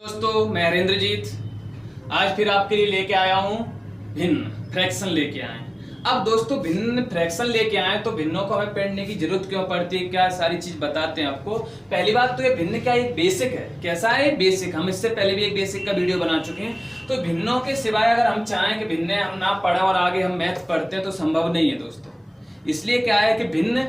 दोस्तों मैं हरेंद्रजीत आज फिर आपके लिए लेके आया हूँ भिन्न फ्रैक्शन लेके आए। अब दोस्तों भिन्न फ्रैक्शन लेके आए तो भिन्नों को हमें पढ़ने की जरूरत क्यों पड़ती है, क्या सारी चीज बताते हैं आपको। पहली बात तो ये भिन्न क्या एक बेसिक है। कैसा है बेसिक, हम इससे पहले भी एक बेसिक का वीडियो बना चुके हैं। तो भिन्नों के सिवाय अगर हम चाहें कि भिन्न हम ना पढ़ें और आगे हम मैथ पढ़ते हैं तो संभव नहीं है दोस्तों। इसलिए क्या है कि भिन्न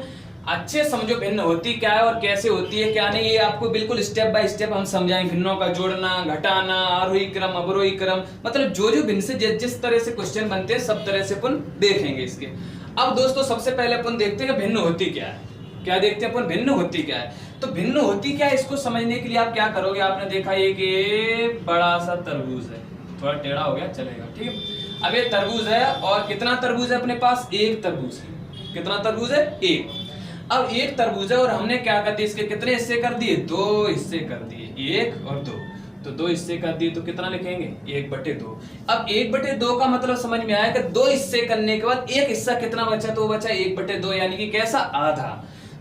अच्छे समझो भिन्न होती क्या है और कैसे होती है क्या नहीं, ये आपको बिल्कुल स्टेप बाय स्टेप हम समझाएंगे। भिन्नों का जोड़ना, घटाना, आरोही क्रम, अवरोही क्रम, मतलब जो जो भिन्न से जिस तरह से क्वेश्चन बनते हैं सब तरह से अपन देखेंगे इसके। अब दोस्तों सबसे पहले अपन देखते हैं कि भिन्न होती क्या है। क्या देखते हैं अपन, भिन्न होती क्या है। तो भिन्न होती क्या है इसको समझने के लिए आप क्या करोगे, आपने देखा ये कि बड़ा सा तरबूज है, थोड़ा टेढ़ा हो गया चलेगा, ठीक है। अब ये तरबूज है और कितना तरबूज है अपने पास, एक तरबूज है। कितना तरबूज है, एक। अब एक तरबूज है और हमने क्या कर दिया, इसके कितने हिस्से कर दिए, दो हिस्से कर दिए, एक और दो। तो दो हिस्से कर दिए तो कितना लिखेंगे, 1/2। अब 1/2 का मतलब समझ में आया कि दो हिस्से करने के बाद एक हिस्सा कितना बचा, तो बचा 1/2, यानी कि कैसा, आधा।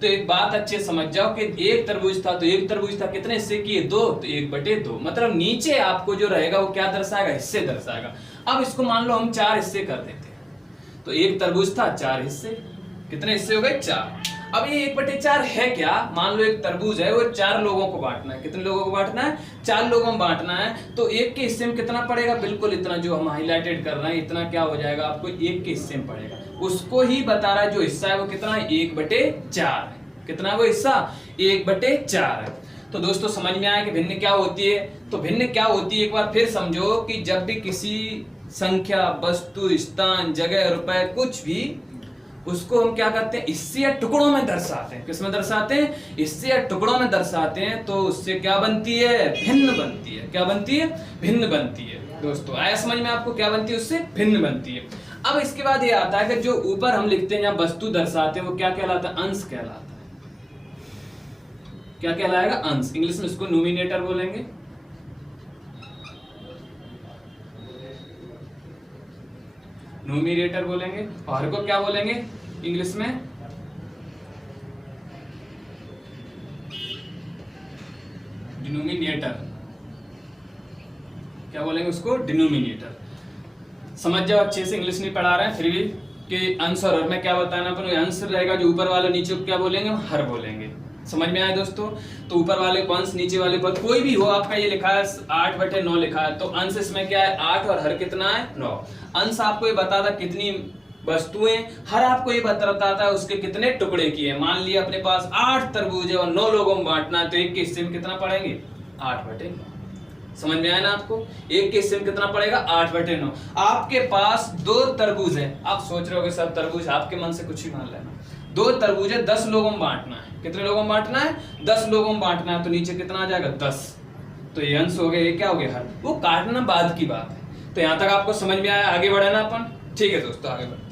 तो एक बात अच्छे समझ जाओ कि एक तरबूज था तो एक तरबूज था, कितने हिस्से किए, दो, तो 1/2। मतलब नीचे आपको जो रहेगा वो क्या दर्शाएगा, हिस्से दर्शाएगा। अब इसको मान लो हम 4 हिस्से कर देते हैं। तो एक तरबूज था, 4 हिस्से, कितने हिस्से हो गए, 4। अब ये 1/4 है क्या, मान लो एक तरबूज है वो 4 लोगों को बांटना है। कितने लोगों को बांटना है, 4 लोगों को बांटना है। तो एक के हिस्से में कितना पड़ेगा, बिल्कुल इतना जो हम हाईलाइटेड कर रहे हैं इतना क्या हो जाएगा, आपको एक के हिस्से में पड़ेगा। उसको ही बता रहा है जो हिस्सा है वो कितना है, 1/4 है। कितना है वो हिस्सा, 1/4 है। तो दोस्तों समझ में आया कि भिन्न क्या होती है। तो भिन्न क्या होती है एक बार फिर समझो कि जब भी किसी संख्या, वस्तु, स्थान, जगह, रुपए, कुछ भी, उसको हम क्या करते हैं, हिस्से या टुकड़ों में दर्शाते हैं। किसमें दर्शाते हैं, हिस्से या टुकड़ों में दर्शाते हैं। तो उससे क्या बनती है, भिन्न बनती है। क्या बनती है, भिन्न बनती है। दोस्तों आया समझ में आपको, क्या बनती है, उससे भिन्न बनती है। अब इसके बाद ये आता है कि जो ऊपर हम लिखते हैं, जहां वस्तु दर्शाते हैं, वो क्या कहलाता है, अंश कहलाता है। क्या कहलाएगा, अंश। इंग्लिश में इसको नोमिनेटर बोलेंगे। नोमिनेटर बोलेंगे। और को क्या बोलेंगे इंग्लिश में, डिनोमिनेटर। क्या बोलेंगे उसको, डिनोमिनेटर। समझ जाओ अच्छे से, इंग्लिश नहीं पढ़ा रहे हैं फिर भी कि अंश और हर में क्या बताना अपन, अंश रहेगा जो ऊपर वाला, नीचे को क्या बोलेंगे, हर बोलेंगे। समझ में आया दोस्तों। तो ऊपर वाले को अंश, नीचे वाले पर कोई भी हो, आपका ये लिखा है 8/9 लिखा है, तो अंश इसमें क्या है, 8 और हर कितना है, 9। अंश आपको ये बताता कितनी वस्तुएं, हर आपको ये बताता है उसके कितने टुकड़े किए। मान लिया अपने पास 8 तरबूज है और 9 लोगों में बांटना है, तो एक के हिस्से में कितना पड़ेंगे, 8/9। समझ में आया ना आपको, एक के हिस्से में कितना पड़ेगा, 8/9। आपके पास 2 तरबूज है, आप सोच रहे हो सर तरबूज, आपके मन से कुछ ही मान लेना। 2 तरबूज है, 10 लोगों में बांटना है। कितने लोगों में बांटना है, 10 लोगों में बांटना है। तो नीचे कितना आ जाएगा, 10। तो ये अंश हो गया, ये क्या हो गया, हर। वो काटना बाद की बात है। तो यहां तक आपको समझ में आया, आगे बढ़े ना अपन, ठीक है दोस्तों आगे बढ़ते हैं।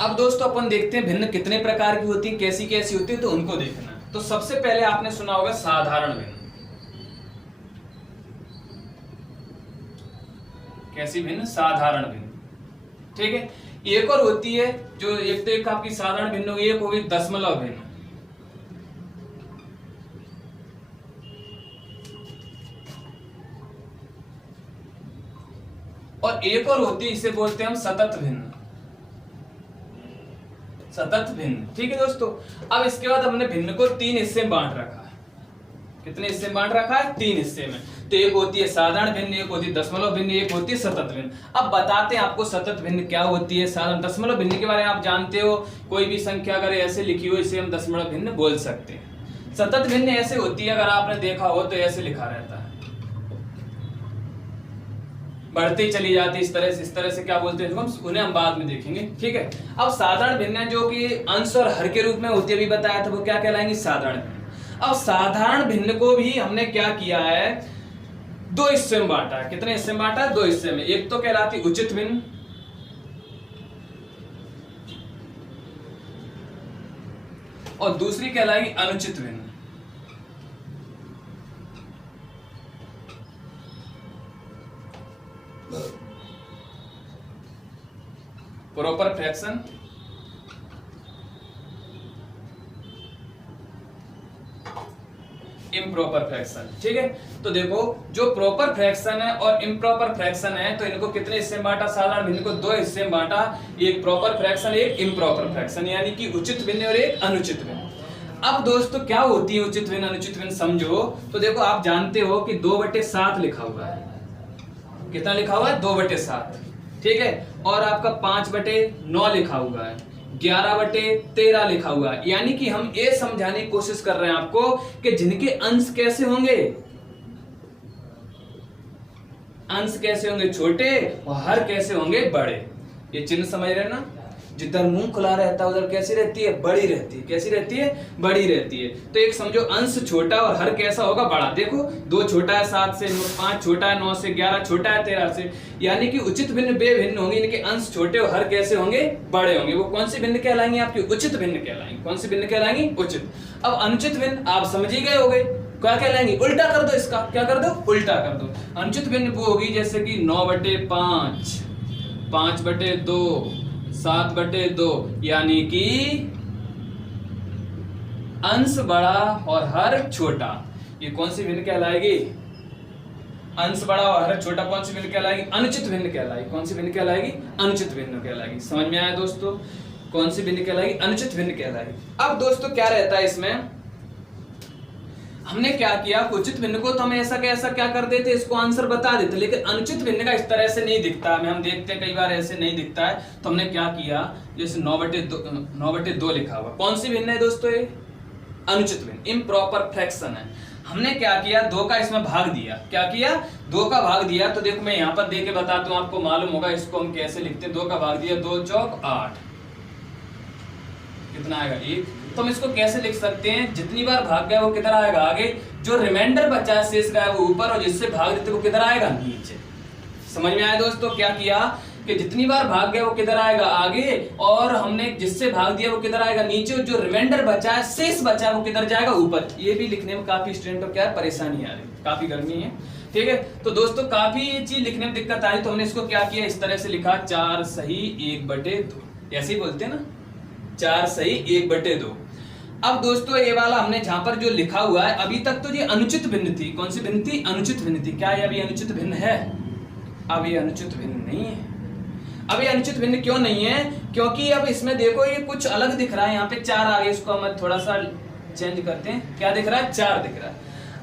अब दोस्तों अपन देखते हैं भिन्न कितने प्रकार की होती है, कैसी कैसी होती है, तो उनको देखना है। तो सबसे पहले आपने सुना होगा साधारण भिन्न। कैसी भिन्न, साधारण भिन्न, ठीक है। एक और होती है जो एक, तो एक आपकी साधारण भिन्न होगी, एक होगी दशमलव भिन्न। और एक और होती है, इसे बोलते हैं हम सतत भिन्न। सतत भिन्न, ठीक है दोस्तों। अब इसके बाद हमने भिन्न को 3 हिस्से में बांट रखा है। कितने हिस्से में बांट रखा है, 3 हिस्से में। तो एक होती है साधारण भिन्न, एक होती है दशमलव भिन्न, एक होती है सतत भिन्न। अब बताते हैं आपको सतत भिन्न क्या होती है। साधारण दशमलव भिन्न के बारे में आप जानते हो, कोई भी संख्या अगर ऐसे लिखी हो इसे हम दशमलव भिन्न बोल सकते हैं। सतत भिन्न ऐसे होती है, अगर आपने देखा हो तो ऐसे लिखा रहता है, बढ़ती चली जाती इस तरह से क्या बोलते हैं, उन्हें हम बाद में देखेंगे, ठीक है। अब साधारण भिन्न जो कि अंश और हर के रूप में होती है, अभी बताया था, वो क्या कहलाएंगी, साधारण भिन्न। अब साधारण भिन्न को भी हमने क्या किया है, 2 हिस्से में बांटा है। कितने हिस्से में बांटा है, 2 हिस्से में। एक तो कहलाती उचित भिन्न और दूसरी कहलाएगी अनुचित भिन्न। Proper fraction, improper fraction. ठीक है, तो देखो जो प्रॉपर फ्रैक्शन है और इम्प्रॉपर फ्रैक्शन है तो इनको कितने हिस्से में बांटा, साधारण भिन्न को दो हिस्से में बांटा, एक प्रॉपर फ्रैक्शन एक इम्प्रॉपर फ्रैक्शन, यानी कि उचित भिन्न और एक अनुचित भिन्न। अब दोस्तों क्या होती है उचित भिन्न अनुचित भिन्न समझो। तो देखो आप जानते हो कि 2/7 लिखा हुआ है, कितना लिखा हुआ है 2/7, ठीक है, और आपका 5/9 लिखा हुआ है, 11/13 लिखा हुआ है, यानी कि हम ये समझाने की कोशिश कर रहे हैं आपको कि जिनके अंश कैसे होंगे, अंश कैसे होंगे छोटे और हर कैसे होंगे बड़े। ये चिन्ह समझ रहे हैं ना, जिधर मुंह खुला रहता है उधर कैसी रहती है, बड़ी रहती है, कैसी रहती है, बड़ी रहती है। तो एक समझो अंश छोटा और हर कैसा होगा, बड़ा। देखो 2 छोटा है 7 से, 5 छोटा है 9 से, 11 छोटा है 13 से, यानी कि उचित भिन्न बे भिन्न होंगे, इनके अंश छोटे और हर कैसे होंगे, बड़े होंगे। वो कौन सी भिन्न कहलाएंगे, आपकी उचित भिन्न कहलाएंगे। कौन सी भिन्न कहलाएंगी, उचित। अब अनुचित भिन्न आप समझ ही गए होंगे, क्या कहलाएंगी, उल्टा कर दो इसका, क्या कर दो, उल्टा कर दो। अनुचित भिन्न वो होगी जैसे कि 9/5, 5/2, 7/2, यानी कि अंश बड़ा और हर छोटा। ये कौन सी भिन्न कहलाएगी, अंश बड़ा और हर छोटा कौन सी भिन्न कहलाएगी, अनुचित भिन्न कहलाएगी। कौन सी भिन्न कहलाएगी, अनुचित भिन्न कहलाएगी। समझ में आया दोस्तों, कौन सी भिन्न कहलाएगी, अनुचित भिन्न कहलाएगी। अब दोस्तों क्या रहता है इसमें, हमने क्या किया, उचित भिन्न को तो हम ऐसा कैसा क्या कर देते, इसको आंसर बता देते, लेकिन अनुचित भिन्न का इस तरह से नहीं दिखता है, हम देखते हैं कई बार ऐसे नहीं दिखता है। तो हमने क्या किया, जैसे 9/2 लिखा हुआ, कौन सी भिन्न है दोस्तों, ये अनुचित भिन्न, इम्प्रॉपर फ्रैक्शन है। हमने क्या किया, 2 का इसमें भाग दिया, क्या किया, 2 का भाग दिया। तो देखो मैं यहाँ पर दे के बताता हूँ, आपको मालूम होगा इसको हम कैसे लिखते हैं। 2 का भाग दिया, 2 चौक 8, कितना आएगा 1। तो हम इसको कैसे लिख सकते हैं, जितनी बार भाग गया वो किधर आएगा, आगे, जो रिमाइंडर बचा शेष गया वो ऊपर, और जिससे भाग देते वो किधर आएगा, नीचे। समझ में आया दोस्तों, क्या किया कि जितनी बार भाग गया वो किधर आएगा, आगे, और हमने जिससे भाग दिया वो किधर आएगा, नीचे, और जो रिमाइंडर बचा है, शेष बचा है वो किधर जाएगा, ऊपर। ये भी लिखने में काफी स्टूडेंट को क्या है, परेशानी आ रही, काफी गर्मी है, ठीक है। तो दोस्तों काफी ये चीज लिखने में दिक्कत आई, तो हमने इसको क्या किया, इस तरह से लिखा, 4 सही 1/2, ऐसे ही बोलते हैं ना, 4 सही 1/2। अब दोस्तों ये वाला हमने जहां पर जो लिखा हुआ है, अभी तक तो ये अनुचित भिन्न थी। कौन सी भिन्न थी, अनुचित भिन्न थी। क्या ये अभी अनुचित भिन्न है, अब ये अनुचित भिन्न नहीं है। अब ये अनुचित भिन्न क्यों नहीं है, क्योंकि अब इसमें देखो ये कुछ अलग दिख रहा है, यहाँ पे 4 आ गया, इसको हम थोड़ा सा चेंज करते हैं, क्या दिख रहा है, 4 दिख रहा है।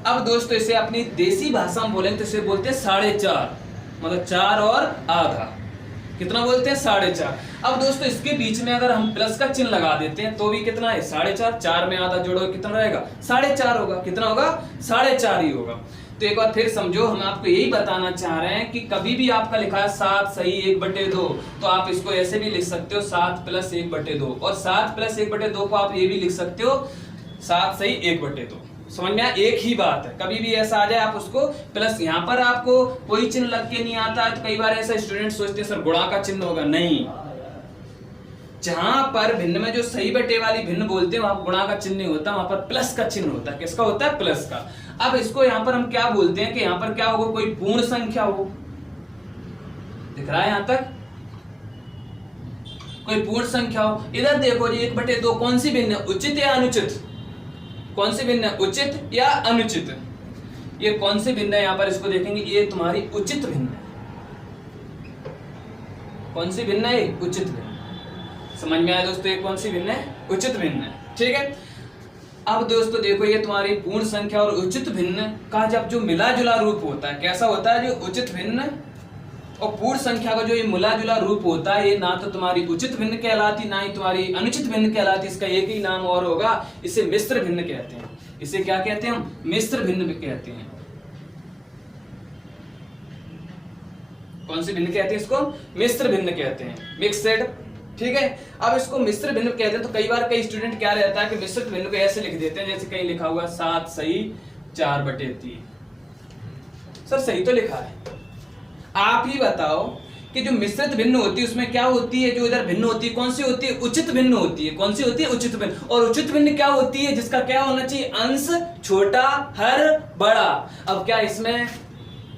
अब दोस्तों इसे अपनी देसी भाषा में बोलेंगे तो इसे बोलते हैं 4.5, मतलब 4 और आधा, कितना बोलते हैं, 4.5। अब दोस्तों इसके बीच में अगर हम प्लस का चिन्ह लगा देते हैं तो भी कितना है, 4.5, 4 में आधा जोड़ो कितना रहेगा, 4.5 होगा, कितना होगा, 4.5 ही होगा। तो एक बार फिर समझो, हम आपको यही बताना चाह रहे हैं कि कभी भी आपका लिखा है 7 सही 1/2, तो आप इसको ऐसे भी लिख सकते हो 7 + 1/2, और 7 + 1/2 को आप ये भी लिख सकते हो 7 सही 1/2। समझ में आया, एक ही बात है। कभी भी ऐसा आ जाए आप उसको प्लस, यहाँ पर आपको कोई चिन्ह लग के नहीं आता है, तो कई बार ऐसा स्टूडेंट सोचते हैं सर गुणा का चिन्ह होगा, नहीं, जहां पर भिन्न में जो सही बटे वाली भिन्न बोलते हैं वहां गुणा का चिन्ह नहीं होता, वहां पर प्लस का चिन्ह होता है। किसका होता है, प्लस का। अब इसको यहाँ पर हम क्या बोलते हैं कि यहाँ पर क्या होगा, कोई पूर्ण संख्या हो, दिख रहा है यहां तक, कोई पूर्ण संख्या हो। इधर देखो जी 1/2 कौन सी भिन्न, उचित या अनुचित, कौन सी भिन्न है, उचित या अनुचित। ये कौन सी भिन्न है, यहां पर इसको देखेंगे, ये तुम्हारी उचित भिन्न है। कौन सी भिन्न है, उचित भिन्न। समझ में आया दोस्तों, ये कौन सी भिन्न है, उचित भिन्न है, ठीक है। अब दोस्तों देखो ये तुम्हारी पूर्ण संख्या और उचित भिन्न का जब जो मिला जुला रूप होता है, कैसा होता है, जो उचित भिन्न और पूर्ण संख्या का जो ये मिला जुला रूप होता है, ये ना तो तुम्हारी उचित भिन्न कहलाती, ना ही तुम्हारी अनुचित भिन्न कहलाती, इसका एक ही नाम और होगा, इसे मिश्र भिन्न कहते हैं। इसे क्या कहते हैं हम, मिश्र भिन्न कहते हैं। कौन सी भिन्न कहते हैं, इसको मिश्र भिन्न कहते हैं, मिक्सड, ठीक है। अब इसको मिश्र भिन्न कहते हैं। तो कई बार कई स्टूडेंट क्या रहता है कि मिश्र भिन्न को ऐसे लिख देते हैं, जैसे कहीं लिखा हुआ 7 सही 4/3। सर सही तो लिखा है, आप ही बताओ कि जो मिश्रित भिन्न होती है उसमें क्या होती है, जो इधर भिन्न होती है कौन सी होती है, उचित भिन्न होती है। कौन सी होती है, उचित भिन्न। और उचित भिन्न क्या होती है, जिसका क्या होना चाहिए, अंश छोटा हर बड़ा। अब क्या इसमें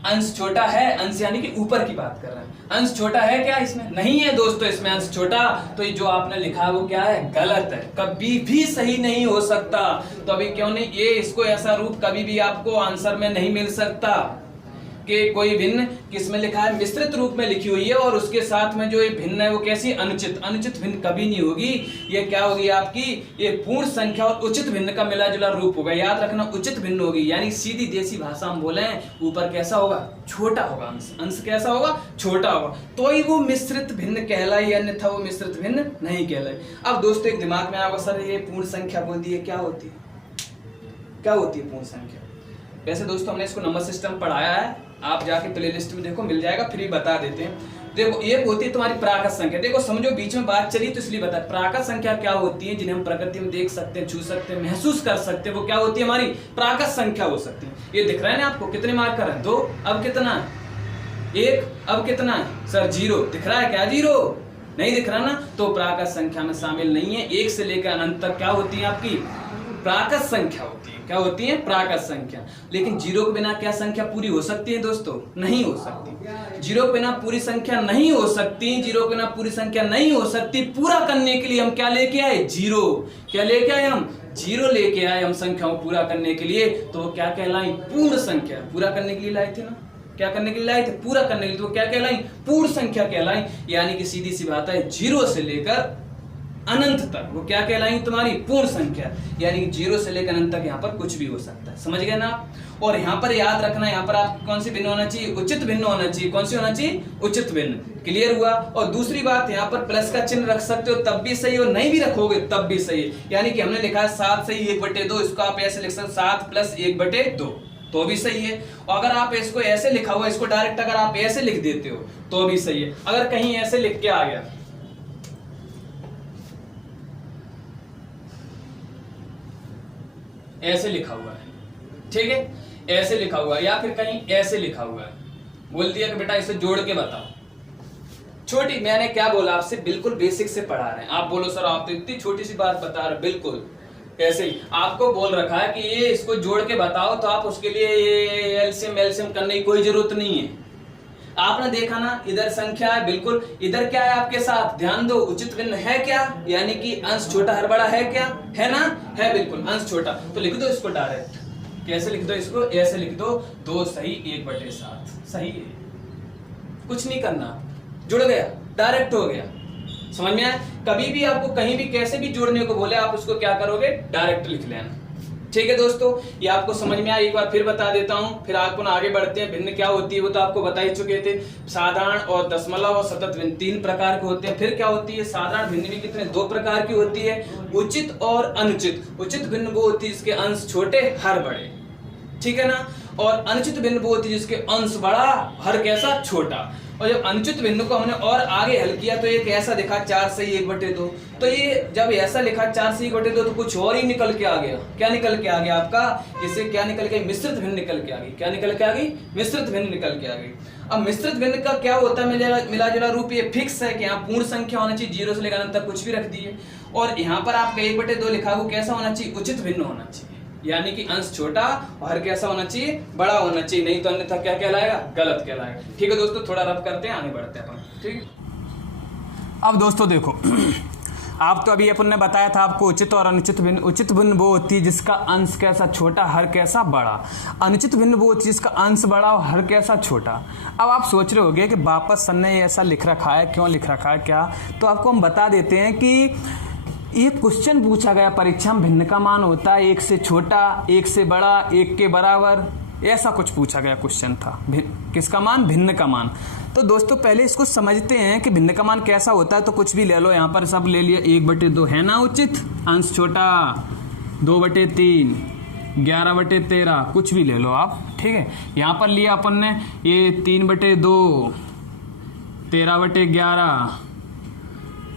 अंश छोटा है, अंश यानी कि ऊपर की बात कर रहे हैं, अंश छोटा है क्या इसमें? नहीं है दोस्तों इसमें अंश छोटा। तो ये जो आपने लिखा है वो क्या है? गलत है, कभी भी सही नहीं हो सकता। तो अभी क्यों नहीं, ये इसको ऐसा रूप कभी भी आपको आंसर में नहीं मिल सकता कि कोई भिन्न किसमें लिखा है? मिश्रित रूप में लिखी हुई है, और उसके साथ में जो ये भिन्न है वो कैसी? अनुचित। अनुचित भिन्न कभी नहीं होगी। ये क्या होगी आपकी? ये पूर्ण संख्या और उचित भिन्न का मिला जुला रूप होगा। याद रखना, उचित भिन्न होगी, यानी सीधी देसी भाषा हम बोले ऊपर कैसा होगा? छोटा होगा। अंश, अंश कैसा होगा? छोटा होगा। तो ही वो मिश्रित भिन्न कहलाई, अन्यथा वो मिश्रित भिन्न नहीं कहलाई। अब दोस्तों एक दिमाग में आएगा, सर ये पूर्ण संख्या बोल दी है, क्या होती है? क्या होती है पूर्ण संख्या? वैसे दोस्तों हमने इसको नंबर सिस्टम पढ़ाया है, आप जाके प्लेलिस्ट में देखो, मिल जाएगा, फ्री बता देते हैं। देखो एक होती है तुम्हारी प्राकृत संख्या। देखो समझो बीच में बात चली तो इसलिए बता, प्राकृत संख्या क्या होती है? जिन्हें हम प्रकृति में देख सकते हैं, छू सकते हैं, महसूस कर सकते हैं, वो क्या होती है? हमारी प्राकृत संख्या हो सकती है। ये दिख रहा है ना आपको? कितने मार्कर है? 2, अब कितना है? 1, अब कितना है? सर 0 दिख रहा है क्या? 0 नहीं दिख रहा ना? तो प्राकृत संख्या में शामिल नहीं है। 1 से लेकर अनंत तक क्या होती है आपकी? प्राकृत संख्या होती है। क्या होती है? प्राकृत संख्या। लेकिन 0 के बिना क्या संख्या पूरी हो सकती है दोस्तों? नहीं हो सकती। 0 के बिना पूरी संख्या नहीं हो सकती। 0 के बिना पूरी संख्या नहीं हो सकती। पूरा करने के लिए हम क्या लेके आए? 0। क्या लेके आए हम? 0 लेके आए हम संख्याओं पूरा करने के लिए। तो वो क्या कहलाई? पूर्ण संख्या। पूरा करने के लिए लाए थे ना? क्या करने के लिए लाए थे? पूरा करने के लिए। तो क्या कहलाई? पूर्ण संख्या कहलाई। यानी कि सीधी सी बात है, 0 से लेकर अनंत तक वो क्या कहलाएंगी? तुम्हारी पूर्ण संख्या। यानी कि 0 से लेकर अनंत तक यहाँ पर कुछ भी हो सकता है। समझ गए ना आप? और यहाँ पर याद रखना, यहाँ पर आप कौन सी भिन्न होना चाहिए? उचित भिन्न होना चाहिए। कौन सी होना चाहिए? उचित भिन्न। क्लियर हुआ? और दूसरी बात, यहाँ पर प्लस का चिन्ह रख सकते हो तब भी सही, और नहीं भी रखोगे तब भी सही। यानी कि हमने लिखा है 7 से 1/2, इसको आप ऐसे लिख सकते 7 + 1/2 तो भी सही है। और अगर आप इसको ऐसे लिखा हुआ, इसको डायरेक्ट अगर आप ऐसे लिख देते हो तो भी सही है। अगर कहीं ऐसे लिख के आ गया, ऐसे लिखा हुआ है, ठीक है, ऐसे लिखा हुआ है, या फिर कहीं ऐसे लिखा हुआ है, बोल दिया कि बेटा इसे जोड़ के बताओ। छोटी, मैंने क्या बोला आपसे? बिल्कुल बेसिक से पढ़ा रहे हैं। आप बोलो सर आप तो इतनी छोटी सी बात बता रहे, बिल्कुल ऐसे ही आपको बोल रखा है कि ये इसको जोड़ के बताओ, तो आप उसके लिए ये एलसीएम करने की कोई जरूरत नहीं है। आपने देखा ना, इधर संख्या है, बिल्कुल इधर क्या है आपके साथ? ध्यान दो, उचित भिन्न है क्या? यानी कि अंश छोटा हर बड़ा है क्या? है ना? है, बिल्कुल अंश छोटा। तो लिख दो इसको डायरेक्ट। कैसे लिख दो इसको? ऐसे लिख दो, 2 सही 1/7 सही है। कुछ नहीं करना, जुड़ गया, डायरेक्ट हो गया। समझ में आया? कभी भी आपको कहीं भी कैसे भी जोड़ने को बोले, आप उसको क्या करोगे? डायरेक्ट लिख लेना। ठीक है दोस्तों, ये आपको समझ में आया? एक बार फिर बता देता हूं, फिर आपको आगे बढ़ते हैं। भिन्न क्या होती है वो तो आपको बता ही चुके थे। साधारण और दशमलव और सतत भिन्न 3 प्रकार के होते हैं। फिर क्या होती है? साधारण भिन्न भी कितने? 2 प्रकार की होती है, उचित और अनुचित। उचित भिन्न वो होती है जिसके अंश छोटे हर बड़े, ठीक है ना? और अनुचित भिन्न वो होती है जिसके अंश बड़ा हर कैसा? छोटा। और जब अनुचित भिन्न को हमने और आगे हल किया तो ये कैसा दिखा? 4 से 1/2। तो ये जब ऐसा लिखा 4 से 1/2 तो कुछ और ही निकल के आ गया। क्या निकल के आ गया आपका? इसे क्या निकल के? मिश्रित भिन्न निकल के आ गई। क्या निकल के आ गई? मिश्रित भिन्न निकल के आ गई। अब मिश्रित भिन्न का क्या होता है? मिला जुला रूप ये फिक्स है कि यहाँ पूर्ण संख्या होना चाहिए, 0 से लेकर अनंत तक कुछ भी रख दिए। और यहाँ पर आपका 1/2 लिखा, वो कैसा होना चाहिए? उचित भिन्न होना चाहिए। यानी कि अंश छोटा और हर कैसा होना चाहिए? बड़ा होना चाहिए, नहीं तो अन्यथा क्या कहलाएगा? गलत कहलाएगा। ठीक है दोस्तों, थोड़ा रब करते हैं, आगे बढ़ते हैं अपन। ठीक है, अब दोस्तों देखो, आप तो अभी अपन ने बताया था आपको उचित और अनुचित भिन्न। उचित भिन्न वो होती है जिसका अंश कैसा? छोटा, हर कैसा? बड़ा। अनुचित भिन्न वो होती है जिसका अंश बड़ा और हर कैसा? छोटा। अब आप सोच रहे होंगे कि वापस सर ने ऐसा लिख रखा है, क्यों लिख रखा है क्या? तो आपको हम बता देते हैं कि एक क्वेश्चन पूछा गया परीक्षा में, भिन्न का मान होता है 1 से छोटा, 1 से बड़ा, 1 के बराबर, ऐसा कुछ पूछा गया क्वेश्चन था। किसका मान? भिन्न का मान। तो दोस्तों पहले इसको समझते हैं कि भिन्न का मान कैसा होता है। तो कुछ भी ले लो, यहाँ पर सब ले लिया। 1/2 है ना उचित? अंश छोटा। 2/3, 11/13, कुछ भी ले लो आप, ठीक है। यहाँ पर लिया अपन ने ये 3/2, 13/11,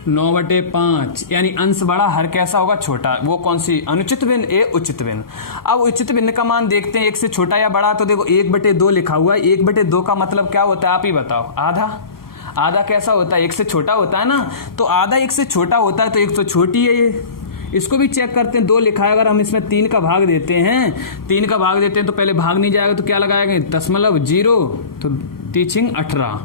9/5, यानी अंश बड़ा हर कैसा होगा? छोटा। वो कौन सी? अनुचित भिन्न, ये उचित भिन्न। अब उचित भिन्न का मान देखते हैं, 1 से छोटा या बड़ा। तो देखो 1/2 लिखा हुआ है। 1/2 का मतलब क्या होता है? आप ही बताओ। आधा। आधा कैसा होता है? 1 से छोटा होता है ना। तो आधा 1 से छोटा होता है, तो 1 तो छोटी है ये, इसको भी चेक करते हैं, 2 लिखा है, अगर हम इसमें 3 का भाग देते हैं तो पहले भाग नहीं जाएगा तो क्या लगाएंगे 0.0, तो 3 18,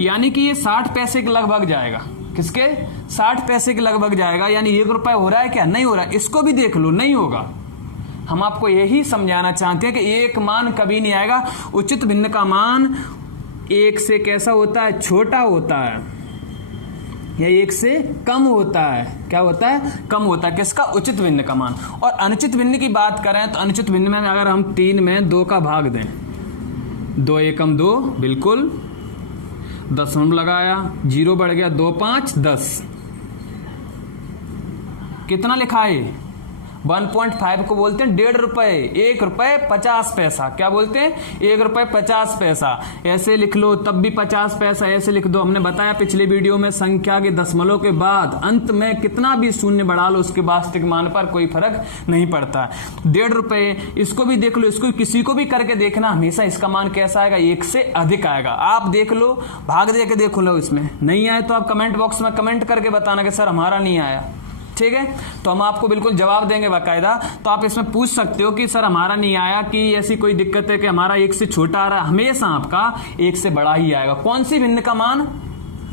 यानी कि ये 60 पैसे के लगभग जाएगा। किसके 60 पैसे के लगभग जाएगा, यानी 1 रुपए हो रहा है क्या, नहीं हो रहा है। इसको भी देख लो, नहीं होगा। हम आपको यही समझाना चाहते हैं कि एक मान कभी नहीं आएगा। उचित भिन्न का मान 1 से कैसा होता है, छोटा होता है, या 1 से कम होता है। क्या होता है, कम होता है। किसका, उचित भिन्न का मान। और अनुचित भिन्न की बात करें तो अनुचित भिन्न में अगर हम 3 में 2 का भाग दें, 2 एकम 2, बिल्कुल, दशमलव लगाया, 0 बढ़ गया, 2 5 10, कितना लिखा है 1.5 को बोलते हैं 1.5 रुपए, 1 रुपए 50 पैसा। क्या बोलते हैं, 1 रुपए 50 पैसा। ऐसे लिख लो, तब भी 50 पैसा ऐसे लिख दो। हमने बताया पिछले वीडियो में, संख्या के दशमलव के बाद अंत में कितना भी शून्य बढ़ा लो, उसके वास्तविक मान पर कोई फर्क नहीं पड़ता। 1.5 रुपए, इसको भी देख लो, इसको किसी को भी करके देखना, हमेशा इसका मान कैसा आएगा, 1 से अधिक आएगा। आप देख लो, भाग दे के देख लो, इसमें नहीं आए तो आप कमेंट बॉक्स में कमेंट करके बताना कि सर हमारा नहीं आया। ठीक है, तो हम आपको बिल्कुल जवाब देंगे बाकायदा। तो आप इसमें पूछ सकते हो कि सर हमारा नहीं आया, कि ऐसी कोई दिक्कत है कि हमारा 1 से छोटा आ रहा है। हमेशा आपका 1 से बड़ा ही आएगा। कौन सी भिन्न का मान,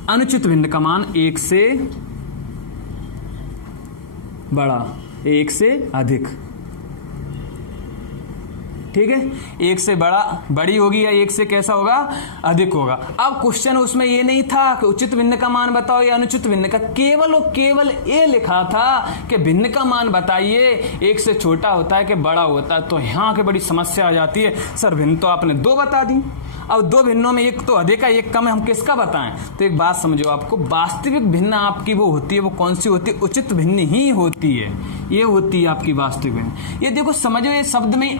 अनुचित भिन्न का मान 1 से बड़ा, 1 से अधिक। ठीक है, 1 से बड़ी होगी या 1 से कैसा होगा, अधिक होगा। अब क्वेश्चन उसमें ये नहीं था कि उचित भिन्न का मान बताओ या अनुचित भिन्न का, केवल ये लिखा था कि भिन्न का मान बताइए, 1 से छोटा होता है कि बड़ा होता है। तो यहाँ की बड़ी समस्या आ जाती है, सर भिन्न तो आपने 2 बता दी, अब 2 भिन्नों में 1 तो अधिक है 1 कम है, हम किसका बताएं। तो एक बात समझो, आपको वास्तविक भिन्न आपकी वो होती है, वो कौन सी होती है, उचित भिन्न ही होती है। ये होती है आपकी वास्तविक भिन्न। ये देखो समझो, ये शब्द में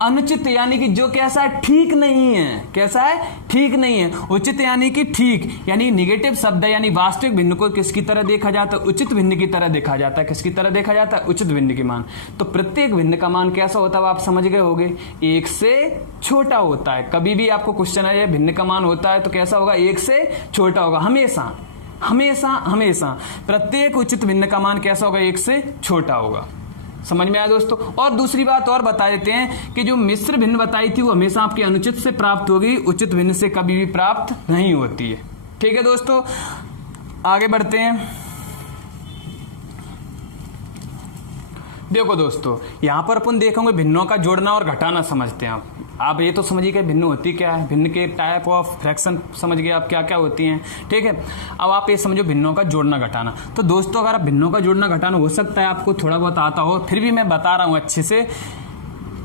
अनुचित यानी कि जो कैसा है, ठीक नहीं है। कैसा है, ठीक नहीं है। उचित यानी कि ठीक, यानी निगेटिव शब्द है, यानी वास्तविक भिन्न को किसकी तरह देखा जाता है, उचित भिन्न की तरह देखा जाता है। किसकी तरह देखा जाता है, उचित भिन्न की मान। तो प्रत्येक भिन्न का मान कैसा होता है, आप समझ गए होंगे, 1 से छोटा होता है। कभी भी आपको क्वेश्चन है भिन्न का मान होता है तो कैसा होगा, 1 से छोटा होगा। हमेशा हमेशा हमेशा प्रत्येक उचित भिन्न का मान कैसा होगा, 1 से छोटा होगा। समझ में आया दोस्तों। और दूसरी बात और बता देते हैं कि जो मिश्र भिन्न बताई थी वो हमेशा आपके अनुचित से प्राप्त होगी, उचित भिन्न से कभी भी प्राप्त नहीं होती है। ठीक है दोस्तों, आगे बढ़ते हैं। देखो दोस्तों, यहां पर अपन देखेंगे भिन्नों का जोड़ना और घटाना समझते हैं। आप ये तो समझिए कि भिन्न होती क्या है, भिन्न के टाइप ऑफ फ्रैक्शन समझ गए आप क्या क्या होती हैं। ठीक है, अब आप ये समझो भिन्नों का जोड़ना घटाना। तो दोस्तों, अगर आप भिन्नों का जोड़ना घटाना हो सकता है आपको थोड़ा बहुत आता हो, फिर भी मैं बता रहा हूं अच्छे से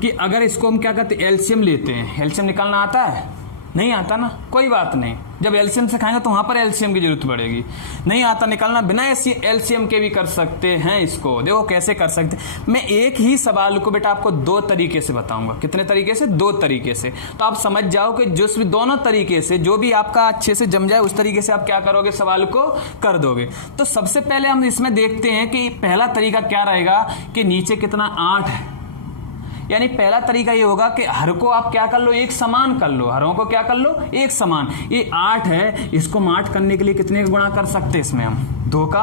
कि अगर इसको हम क्या कहते हैं, एलसीएम लेते हैं। एलसीएम निकालना आता है, नहीं आता ना, कोई बात नहीं। जब एलसीएम सिखाएंगे तो वहां पर एलसीएम की जरूरत पड़ेगी। नहीं आता निकालना, बिना एलसीएम के भी कर सकते हैं इसको। देखो कैसे कर सकते हैं। मैं एक ही सवाल को बेटा आपको 2 तरीके से बताऊंगा। कितने तरीके से, 2 तरीके से। तो आप समझ जाओ कि जो भी दोनों तरीके से जो भी आपका अच्छे से जम जाए उस तरीके से आप क्या करोगे, सवाल को कर दोगे। तो सबसे पहले हम इसमें देखते हैं कि पहला तरीका क्या रहेगा कि नीचे कितना 8 है, यानी पहला तरीका ये होगा कि हर को आप क्या कर लो, एक समान कर लो। हरों को क्या कर लो, एक समान। ये 8 है, इसको 8 करने के लिए कितने का गुणा कर सकते हैं इसमें हम, 2 का,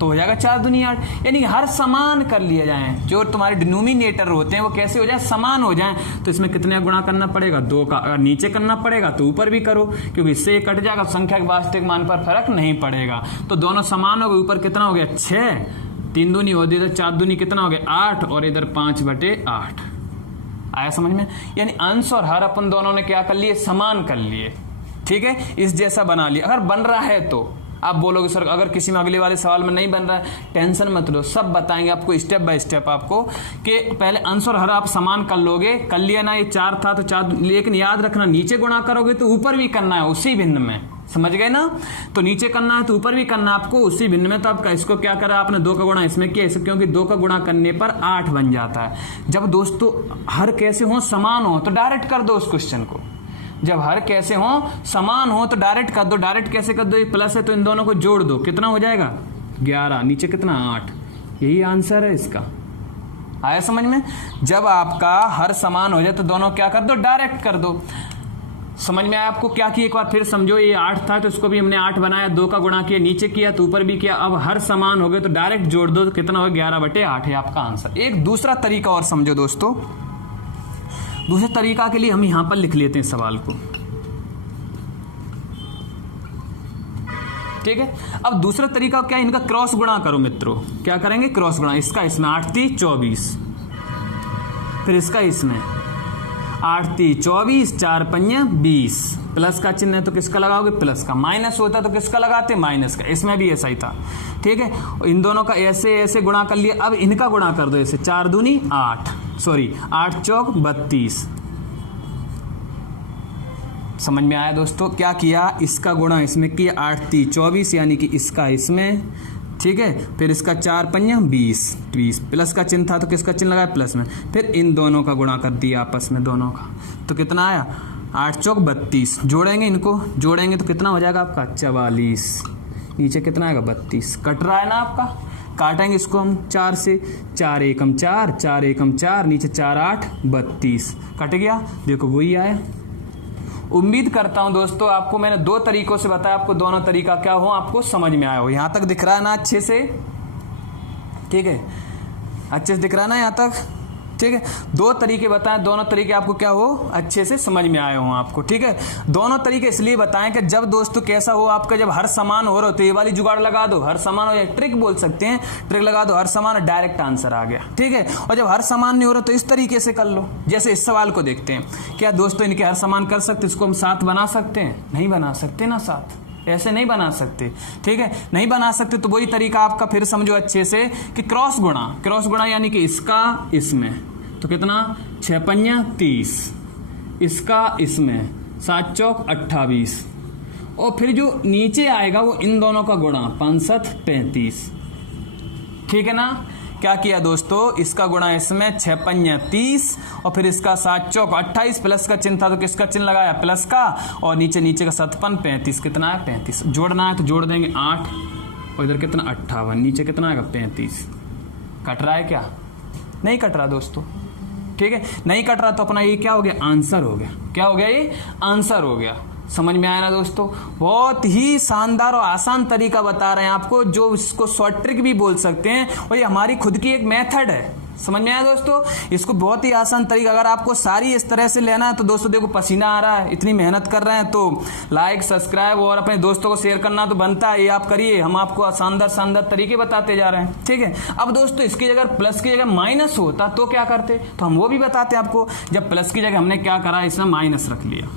तो हो जाएगा 4 दूनी 8। यानी हर समान कर लिए जाए, जो तुम्हारे डिनोमिनेटर होते हैं वो कैसे हो जाए, समान हो जाए। तो इसमें कितने का गुणा करना पड़ेगा, 2 का। अगर नीचे करना पड़ेगा तो ऊपर भी करो, क्योंकि इससे कट जाएगा, संख्या के वास्तविक मान पर फर्क नहीं पड़ेगा। तो दोनों समान हो गए। ऊपर कितना हो गया, 6, 3 दूनी हो गई, 4 दूनी कितना हो गया 8, और इधर 5/8। आया समझ में। यानी अंश और हर अपन दोनों ने क्या कर लिए, समान कर लिए। ठीक है, इस जैसा बना लिया। अगर बन रहा है तो आप बोलोगे सर अगर किसी में अगले वाले सवाल में नहीं बन रहा है, टेंशन मत लो, सब बताएंगे आपको स्टेप बाय स्टेप आपको, कि पहले अंश और हर आप समान कर लोगे। कर लिया ना, ये 4 था तो 4, लेकिन याद रखना नीचे गुणा करोगे तो ऊपर भी करना है उसी भिन्न में। समझ गए ना। तो नीचे करना है तो ऊपर भी करना आपको उसी भिन्न में। तो आपका इसको क्या करा आपने 2 का गुणा इसमें किया, क्योंकि 2 का गुणा करने पर 8 बन जाता है। जब दोस्तों हर कैसे हो समान हो तो डायरेक्ट कर दो उस क्वेश्चन को। जब हर कैसे हो समान हो तो डायरेक्ट कर दो। डायरेक्ट कैसे कर दो, ये प्लस है तो इन दोनों को जोड़ दो, कितना हो जाएगा 11, नीचे कितना 8। यही आंसर है इसका। आया समझ में। जब आपका हर समान हो जाए तो दोनों क्या कर दो, डायरेक्ट कर दो। समझ में आया आपको? क्या किया एक बार फिर समझो। ये 8 था तो इसको भी हमने 8 बनाया, 2 का गुणा किया, नीचे किया तो ऊपर भी किया। अब हर समान हो गए तो डायरेक्ट जोड़ दो तो कितना हो गया? 11/8 है आपका आंसर। एक दूसरा तरीका और समझो दोस्तों। दूसरे तरीका के लिए हम यहां पर लिख लेते हैं सवाल को, ठीक है। अब दूसरा तरीका क्या है? इनका क्रॉस गुणा करो मित्रों। क्या करेंगे? क्रॉस गुणा। इसका इसमें 8 3 24, फिर इसका इसमें 8 3 24, 4 5 20। प्लस का चिन्ह है तो किसका लगाओगे? प्लस का। माइनस होता तो किसका लगाते? माइनस का। इसमें भी ऐसा ही था, ठीक है। इन दोनों का ऐसे ऐसे गुणा कर लिया। अब इनका गुणा कर दो ऐसे, 4 दूनी 8, सॉरी 8 चौक 32। समझ में आया दोस्तों? क्या किया? इसका गुणा इसमें किया, 8 3 24 यानी कि इसका इसमें, ठीक है। फिर इसका 4 5 20, प्लस का चिन्ह था तो किसका चिन्ह लगाया? प्लस में। फिर इन दोनों का गुणा कर दिया आपस में दोनों का, तो कितना आया? 8 चौक 32। जोड़ेंगे, इनको जोड़ेंगे तो कितना हो जाएगा आपका? 44। नीचे कितना आएगा? 32। कट रहा है ना आपका? काटेंगे इसको हम 4 से, 4 एकम 4, 4 एकम 4, नीचे 4 8 32। कट गया, देखो वही आया। उम्मीद करता हूं दोस्तों आपको मैंने 2 तरीकों से बताया, आपको दोनों तरीका क्या हो आपको समझ में आया हो। यहां तक दिख रहा है ना अच्छे से? ठीक है, अच्छे से दिख रहा है ना यहां तक? ठीक है, 2 तरीके बताएं, दोनों तरीके आपको क्या हो? अच्छे से समझ में आए हो आपको, ठीक है। दोनों तरीके इसलिए बताएं कि जब दोस्तों कैसा हो आपका, जब हर समान हो रहा हो तो ये वाली जुगाड़ लगा दो, हर समान हो, या ट्रिक बोल सकते हैं, ट्रिक लगा दो, हर समान, डायरेक्ट आंसर आ गया, ठीक है। और जब हर समान नहीं हो रहा तो इस तरीके से कर लो। जैसे इस सवाल को देखते हैं, क्या दोस्तों इनके हर समान कर सकते? इसको हम 7 बना सकते हैं? नहीं बना सकते ना 7, ऐसे नहीं बना सकते, ठीक है, नहीं बना सकते। तो वही तरीका आपका फिर समझो अच्छे से कि क्रॉस गुणा। क्रॉस गुणा यानी कि इसका इसमें, तो कितना? 6 5 30, इसका इसमें 7 चौक 28, और फिर जो नीचे आएगा वो इन दोनों का गुणा 5 7 35, ठीक है ना। क्या किया दोस्तों? इसका गुणा इसमें 6 5 30, और फिर इसका 7 चौक 28, प्लस का चिन्ह था तो किसका चिन्ह लगाया? प्लस का, और नीचे नीचे का 7 35, कितना है? 35। जोड़ना है तो जोड़ देंगे 8, और इधर कितना? 58, नीचे कितना आएगा? 35। कट रहा है क्या? नहीं कट रहा दोस्तों, ठीक है, नहीं कट रहा तो अपना ये क्या हो गया? आंसर हो गया। क्या हो गया? ये आंसर हो गया। समझ में आया ना दोस्तों? बहुत ही शानदार और आसान तरीका बता रहे हैं आपको, जो इसको शॉर्ट ट्रिक भी बोल सकते हैं, और ये हमारी खुद की एक मेथड है। समझ में आया दोस्तों? इसको बहुत ही आसान तरीका, अगर आपको सारी इस तरह से लेना है तो दोस्तों देखो पसीना आ रहा है, इतनी मेहनत कर रहे हैं, तो लाइक सब्सक्राइब और अपने दोस्तों को शेयर करना तो बनता है, ये आप करिए। हम आपको शानदार शानदार तरीके बताते जा रहे हैं, ठीक है। अब दोस्तों इसकी जगह प्लस की जगह माइनस होता तो क्या करते? तो हम वो भी बताते हैं आपको। जब प्लस की जगह हमने क्या करा? इसमें माइनस रख लिया।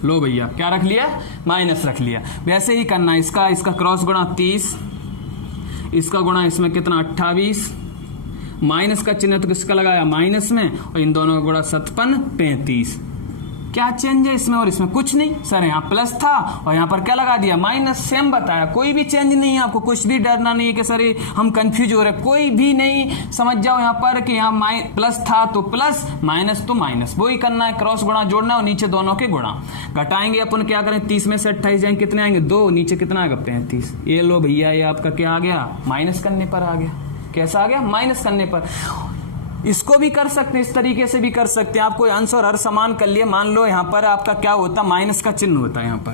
लो भैया, क्या रख लिया? माइनस रख लिया। वैसे ही करना है इसका क्रॉस गुणा 30, इसका गुणा इसमें कितना? 28, माइनस का चिन्ह तो किसका लगाया? माइनस में, और इन दोनों का गुणा 57 35। क्या चेंज है इसमें और इसमें? कुछ नहीं सर, यहाँ प्लस था और यहाँ पर क्या लगा दिया? माइनस। सेम बताया, कोई भी चेंज नहीं है, आपको कुछ भी डरना नहीं है कि सर हम कंफ्यूज हो रहे, कोई भी नहीं। समझ जाओ यहाँ पर कि यहाँ प्लस था तो प्लस, माइनस तो माइनस, वही करना है। क्रॉस गुणा जोड़ना और नीचे दोनों के गुणा। घटाएंगे अपन, क्या करें? 30 में से 28 जाएंगे, कितने आएंगे? 2, नीचे कितना आएगा? 35। ये लो भैया, ये आपका क्या आ गया? माइनस करने पर आ गया। कैसा आ गया? माइनस करने पर। इसको भी कर सकते हैं, इस तरीके से भी कर सकते हैं। आपको आंसर हर समान कर लिए, मान लो यहाँ पर आपका क्या होता? माइनस का चिन्ह होता है यहाँ पर,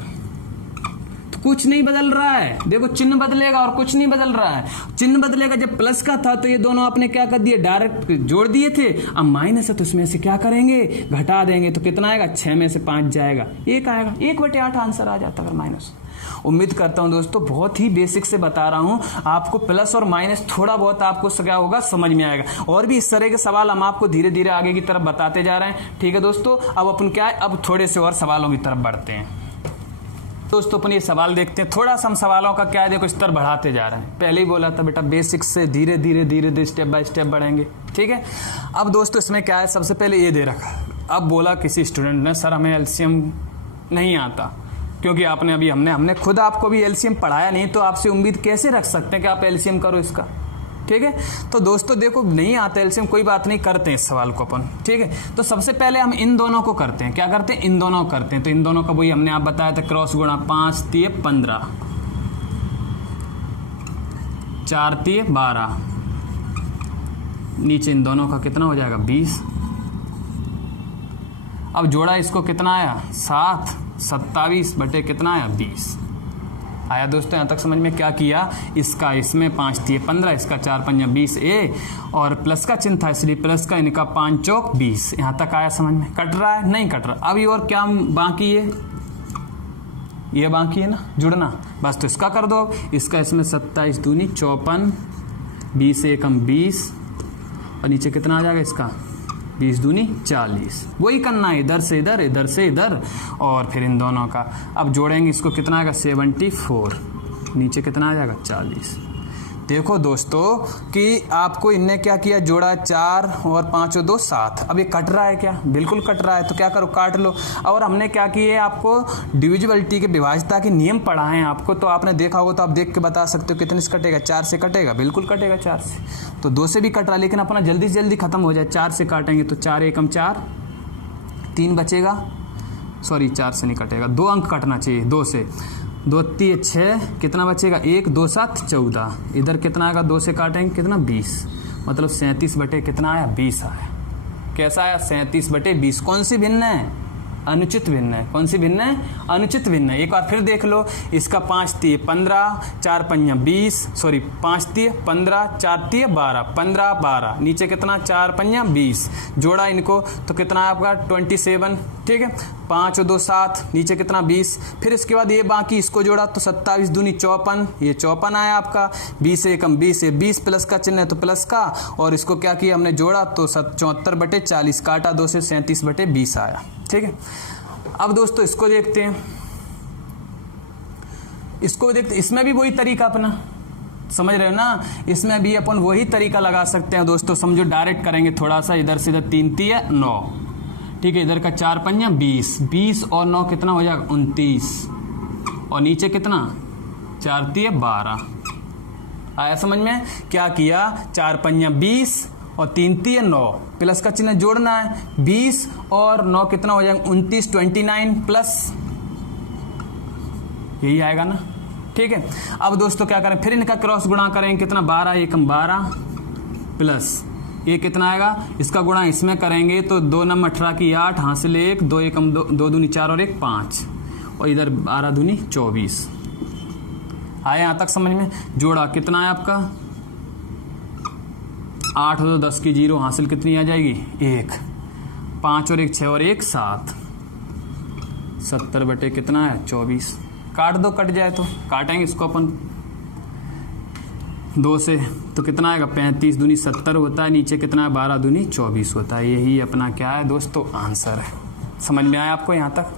तो कुछ नहीं बदल रहा है। देखो चिन्ह बदलेगा और कुछ नहीं बदल रहा है। चिन्ह बदलेगा, जब प्लस का था तो ये दोनों आपने क्या कर दिए? डायरेक्ट जोड़ दिए थे। अब माइनस है तो इसमें से क्या करेंगे? घटा देंगे, तो कितना आएगा? 6 में से 5 जाएगा, 1 आएगा, 1/8 आंसर आ जाता अगर माइनस। उम्मीद करता हूं दोस्तों बहुत ही बेसिक से बता रहा हूं आपको, प्लस और माइनस थोड़ा बहुत आपको क्या होगा? समझ में आएगा। और भी इस तरह के सवाल हम आपको धीरे धीरे आगे की तरफ बताते जा रहे हैं, ठीक है दोस्तों। अब अपन क्या है, अब थोड़े से और सवालों की तरफ बढ़ते हैं दोस्तों। अपन ये सवाल देखते हैं, थोड़ा सा हम सवालों का क्या है देखो स्तर बढ़ाते जा रहे हैं। पहले ही बोला था बेटा बेसिक से धीरे धीरे स्टेप बाय स्टेप बढ़ेंगे, ठीक है। अब दोस्तों इसमें क्या है, सबसे पहले ये दे रखा। अब बोला किसी स्टूडेंट ने, सर हमें एलसीएम नहीं आता, क्योंकि आपने अभी हमने खुद आपको भी एलसीएम पढ़ाया नहीं, तो आपसे उम्मीद कैसे रख सकते हैं कि आप एलसीएम करो इसका, ठीक है। तो दोस्तों देखो नहीं आता एलसीएम, कोई बात नहीं, करते हैं इस सवाल को अपन, ठीक है। तो सबसे पहले हम इन दोनों को करते हैं। क्या करते हैं? इन दोनों को करते हैं। तो इन दोनों का वही हमने आप बताया था, क्रॉस गुणा 5 3 15, 4 3 12, नीचे इन दोनों का कितना हो जाएगा? 20। अब जोड़ा इसको कितना आया 7, 27 बटे कितना आया 20 आया। दोस्तों यहाँ तक समझ में क्या किया, इसका इसमें 5 दिए 15, इसका 4 पंजा 20 ए और प्लस का चिन्ह था इसलिए प्लस का, इनका 5 चौक 20। यहाँ तक आया समझ में। कट रहा है नहीं कट रहा। अभी और क्या बाकी है, ये बाकी है ना जुड़ना, बस तो इसका कर दो। अब इसका इसमें 27 दूनी 54, 20 एकम 20 और नीचे कितना आ जाएगा इसका 20 दूनी 40। वही करना है, इधर से इधर, इधर से इधर और फिर इन दोनों का। अब जोड़ेंगे इसको कितना आएगा 74, नीचे कितना आ जाएगा 40। देखो दोस्तों कि आपको इनने क्या किया, जोड़ा 4 और 5 और 2 7। अब ये कट रहा है क्या, बिल्कुल कट रहा है, तो क्या करो काट लो। और हमने क्या किए, आपको डिविजिबिलिटी के विभाज्यता के नियम पढ़ाए हैं आपको, तो आपने देखा होगा तो आप देख के बता सकते हो कितने से कटेगा। 4 से कटेगा, बिल्कुल कटेगा 4 से, तो 2 से भी कट रहा है, लेकिन अपना जल्दी से जल्दी खत्म हो जाए। 4 से काटेंगे तो 4 एकम 4, 3 बचेगा, सॉरी 4 से नहीं कटेगा, 2 अंक कटना चाहिए 2 से, 2 3 6 कितना बचेगा 1, 2 7 14, इधर कितना आएगा 2 से काटेंगे कितना 20, मतलब 37 बटे कितना आया 20 आया। कैसा आया 37 बटे 20। कौन सी भिन्न है, अनुचित भिन्न है। कौन सी भिन्न है, अनुचित भिन्न है। एक बार फिर देख लो, इसका 5 3 15, 4 पंजा 20, सॉरी 5 3 15, 4 3 12, 15 12, नीचे कितना 4 पंजा 20, जोड़ा इनको तो कितना है आपका 27, ठीक है। 5 और 2 7, नीचे कितना 20, फिर इसके बाद ये बाकी इसको जोड़ा तो 27 दूनी 54, ये 54 आया आपका। 20 एकम 20 है, 20 प्लस का चिन्ह है तो प्लस का, और इसको क्या किया हमने जोड़ा तो 74 बटे 40, काटा 2 से 37 बटे 20 आया, ठीक है। अब दोस्तों इसको देखते हैं, इसको देखते, इसमें भी वही तरीका अपना, समझ रहे हो ना, इसमें भी अपन वही तरीका लगा सकते हैं दोस्तों। समझो डायरेक्ट करेंगे थोड़ा सा, इधर से इधर 3 3 9, ठीक है। इधर का 4 पंजा 20, 20 और 9 कितना हो जाएगा 29, और नीचे कितना 4 3 12 आया समझ में। क्या किया 4 पंजा 20 और 3 3 9, प्लस का चिन्ह जोड़ना है, 20 और 9 कितना हो जाएगा 29, 29 प्लस, यही आएगा ना, ठीक है। अब दोस्तों क्या करें, फिर इनका क्रॉस गुणा करें, कितना 12 एकम 12 प्लस ये कितना आएगा, इसका गुणा इसमें करेंगे तो 2 नम 18 की 8, हासिल 1, 2 एकम 2 दूनी 4 और 1 5, और इधर 12 दूनी 24 आया। यहाँ तक समझ में। जोड़ा कितना है आपका 8 और 10 की 0, हासिल कितनी आ जाएगी 1, 5 और 1 6 और 1 7, 70 बटे कितना है 24। काट दो, कट जाए तो काटेंगे इसको अपन 2 से तो कितना आएगा 35 दूनी 70 होता है, नीचे कितना है 12 दूनी 24 होता है। यही अपना क्या है दोस्तों आंसर है। समझ में आया आपको यहाँ तक।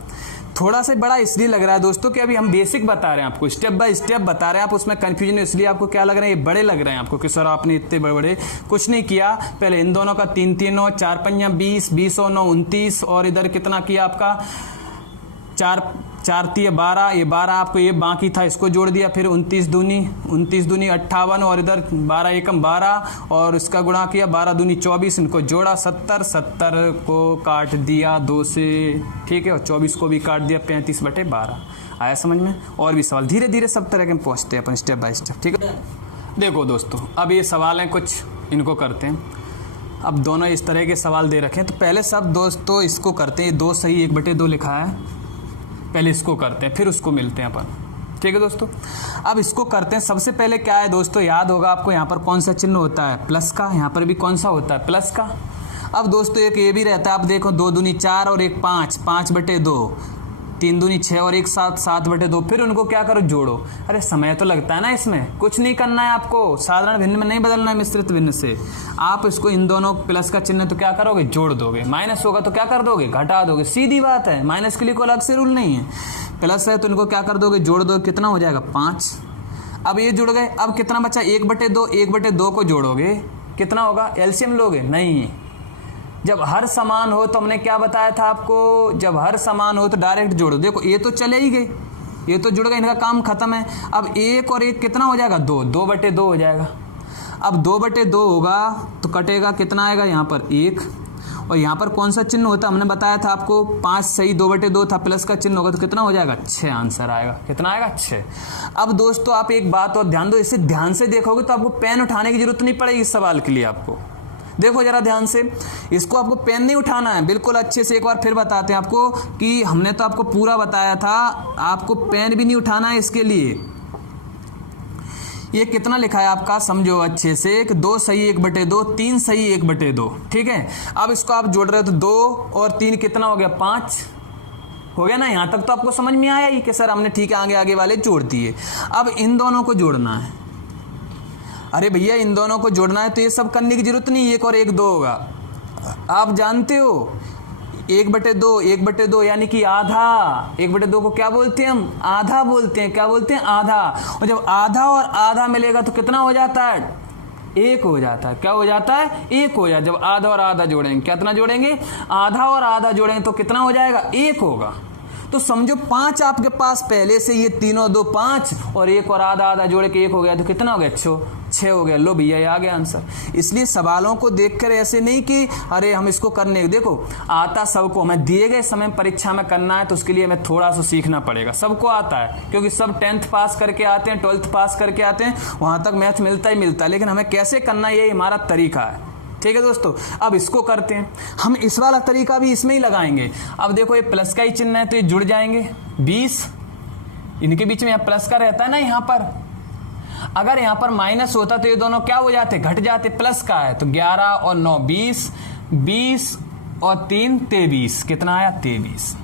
थोड़ा सा बड़ा इसलिए लग रहा है दोस्तों कि अभी हम बेसिक बता रहे हैं आपको, स्टेप बाय स्टेप बता रहे हैं, आप उसमें कंफ्यूजन, इसलिए आपको क्या लग रहा है ये बड़े लग रहे हैं आपको कि सर आपने इतने बड़े बड़े कुछ नहीं किया। पहले इन दोनों का 3 3 9, 4 पंजा 20, 20 और 9 29, और इधर कितना किया आपका 4 4 3 12, ये 12 आपको ये बाकी था इसको जोड़ दिया, फिर 29 दूनी 58, और इधर 12 एकम 12 और इसका गुणा किया 12 दूनी 24, इनको जोड़ा 70, 70 को काट दिया 2 से, ठीक है, और 24 को भी काट दिया 35 बटे 12 आया समझ में। और भी सवाल धीरे धीरे सब तरह के पहुँचते हैं अपन स्टेप बाय स्टेप, ठीक है। देखो दोस्तों अब ये सवाल हैं कुछ, इनको करते हैं। अब दोनों इस तरह के सवाल दे रखे हैं, तो पहले सब दोस्तों इसको करते हैं। 2 सही 1 बटे 2 लिखा है, पहले इसको करते हैं फिर उसको मिलते हैं अपन, ठीक है दोस्तों। अब इसको करते हैं। सबसे पहले क्या है दोस्तों, याद होगा आपको यहाँ पर कौन सा चिन्ह होता है प्लस का, यहाँ पर भी कौन सा होता है प्लस का। अब दोस्तों एक ये भी रहता है, आप देखो 2 दूनी 4 और 1 5, 5 बटे 2, 3 दूनी 6 और 1 7, 7 बटे 2, फिर उनको क्या करो जोड़ो। अरे समय तो लगता है ना, इसमें कुछ नहीं करना है आपको, साधारण भिन्न में नहीं बदलना है मिश्रित भिन्न से। आप इसको इन दोनों प्लस का चिन्ह तो क्या करोगे जोड़ दोगे, माइनस होगा तो क्या कर दोगे घटा दोगे, सीधी बात है। माइनस के लिए कोई अलग से रूल नहीं है, प्लस है तो इनको क्या कर दोगे जोड़ दो, कितना हो जाएगा 5। अब ये जुड़ गए, अब कितना बचा 1 बटे 2, 1 बटे 2 को जोड़ोगे कितना होगा, एलसीएम लोगे नहीं। जब हर समान हो तो हमने क्या बताया था आपको, जब हर समान हो तो डायरेक्ट जोड़ो। देखो ये तो चले ही गए, ये तो जुड़ गए, इनका काम खत्म है। अब 1 और 1 कितना हो जाएगा 2, 2 बटे 2 हो जाएगा। अब 2 बटे 2 होगा तो कटेगा कितना आएगा यहाँ पर 1, और यहाँ पर कौन सा चिन्ह होता है हमने बताया था आपको 5 सही 2 बटे 2 था, प्लस का चिन्ह होगा तो कितना हो जाएगा 6 आंसर आएगा। कितना आएगा 6। अब दोस्तों आप एक बात और ध्यान दो, इसे ध्यान से देखोगे तो आपको पेन उठाने की जरूरत नहीं पड़ेगी इस सवाल के लिए। आपको देखो जरा ध्यान से, इसको आपको पेन नहीं उठाना है, बिल्कुल अच्छे से एक बार फिर बताते हैं आपको कि हमने तो आपको पूरा बताया था, आपको पेन भी नहीं उठाना है इसके लिए। ये कितना लिखा है आपका, समझो अच्छे से, 2 सही 1/2, 3 सही 1/2, ठीक है। अब इसको आप जोड़ रहे हो तो 2 और 3 कितना हो गया, 5 हो गया ना। यहां तक तो आपको समझ में आया ही कि सर हमने ठीक है आगे आगे वाले जोड़ दिए। अब इन दोनों को जोड़ना है। अरे भैया इन दोनों को जोड़ना है तो ये सब करने की जरूरत नहीं, 1 और 1 2 होगा। आप जानते हो 1/2, 1/2 यानी कि आधा। 1/2 को क्या बोलते हैं हम, आधा बोलते हैं। क्या बोलते हैं, आधा। और जब आधा और आधा मिलेगा तो कितना हो जाता है, 1 हो जाता है। क्या हो जाता है, 1 हो जाता है। जब आधा और आधा जोड़ेंगे, कितना जोड़ेंगे, आधा और आधा जोड़ेंगे तो कितना हो जाएगा, 1 होगा। तो समझो 5 आपके पास पहले से, ये तीनों 2 5 और 1 और आधा आधा जोड़े के 1 हो गया तो कितना हो गया, 6 हो गया। लो भैया ये आ गया आंसर। इसलिए सवालों को देखकर ऐसे नहीं कि अरे हम इसको करने, देखो आता सबको, हमें दिए गए समय परीक्षा में करना है तो उसके लिए हमें थोड़ा सा सीखना पड़ेगा। सबको आता है क्योंकि सब 10th पास करके आते हैं, 12th पास करके आते हैं, वहां तक मैथ मिलता ही मिलता है, लेकिन हमें कैसे करना है ये हमारा तरीका है। ठीक है दोस्तों, अब इसको करते हैं हम, इस वाला तरीका भी इसमें ही लगाएंगे। अब देखो ये प्लस का ही चिन्ह है तो ये जुड़ जाएंगे, 20 इनके बीच में प्लस का रहता है ना यहाँ पर। अगर यहाँ पर माइनस होता तो ये दोनों क्या हो जाते, घट जाते। प्लस का है तो 11 और 9 20, 20 और 3 23, कितना आया, 23।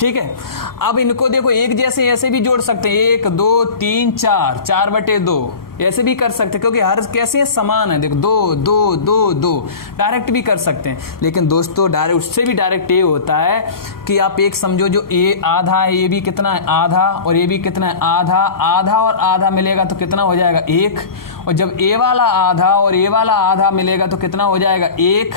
ठीक है। अब इनको देखो एक जैसे ऐसे भी जोड़ सकते हैं, 1 2 3 4, 4/2 ऐसे भी कर सकते हैं क्योंकि हर कैसे समान है। देखो 2 2 2 2 डायरेक्ट भी कर सकते हैं, लेकिन दोस्तों डायरेक्ट उससे भी डायरेक्ट ये होता है कि आप एक समझो, जो ये आधा है ये भी कितना है, आधा, और ये भी कितना है, आधा। आधा और आधा मिलेगा तो कितना हो जाएगा, 1। और जब ए वाला आधा और ए वाला आधा मिलेगा तो कितना हो जाएगा, 1।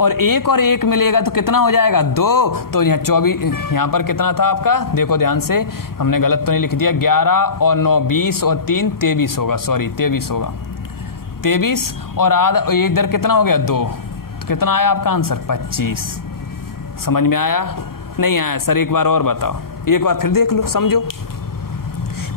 और 1 और 1 मिलेगा तो कितना हो जाएगा, 2। तो यहाँ 24, यहाँ पर कितना था आपका, देखो ध्यान से, हमने गलत तो नहीं लिख दिया, 11 और 9 20 और 3 23 होगा, सॉरी 23 होगा, 23 और आधा, इधर कितना हो गया, 2। तो कितना आया आपका आंसर, 25। समझ में आया, नहीं आया सर एक बार और बताओ, एक बार फिर देख लो, समझो।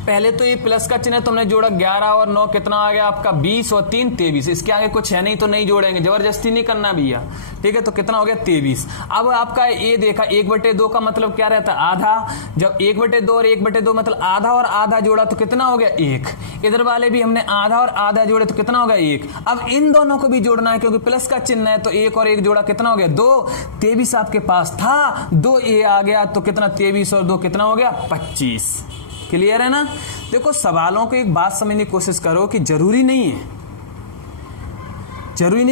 पहले तो ये प्लस का चिन्ह तुमने जोड़ा, 11 और 9 कितना आ गया आपका, 20 और 3 23। इसके आगे कुछ है नहीं तो नहीं जोड़ेंगे, जबरदस्ती नहीं करना भैया, ठीक है। तो कितना हो गया, 23। अब आपका ये देखा 1/2 का मतलब क्या रहता है, आधा। जब 1/2 और 1/2 मतलब आधा और आधा जोड़ा तो कितना हो गया, 1। इधर वाले भी हमने आधा और आधा जोड़े तो कितना हो गया, 1। अब इन दोनों को भी जोड़ना है क्योंकि प्लस का चिन्ह है, तो 1 और 1 जोड़ा कितना हो गया, 2। 23 आपके पास था, 2 ये आ गया तो कितना, 23 और 2 कितना हो गया, 25। क्लियर है ना। देखो सवालों को एक बात समझने की कोशिश करो कि जरूरी नहीं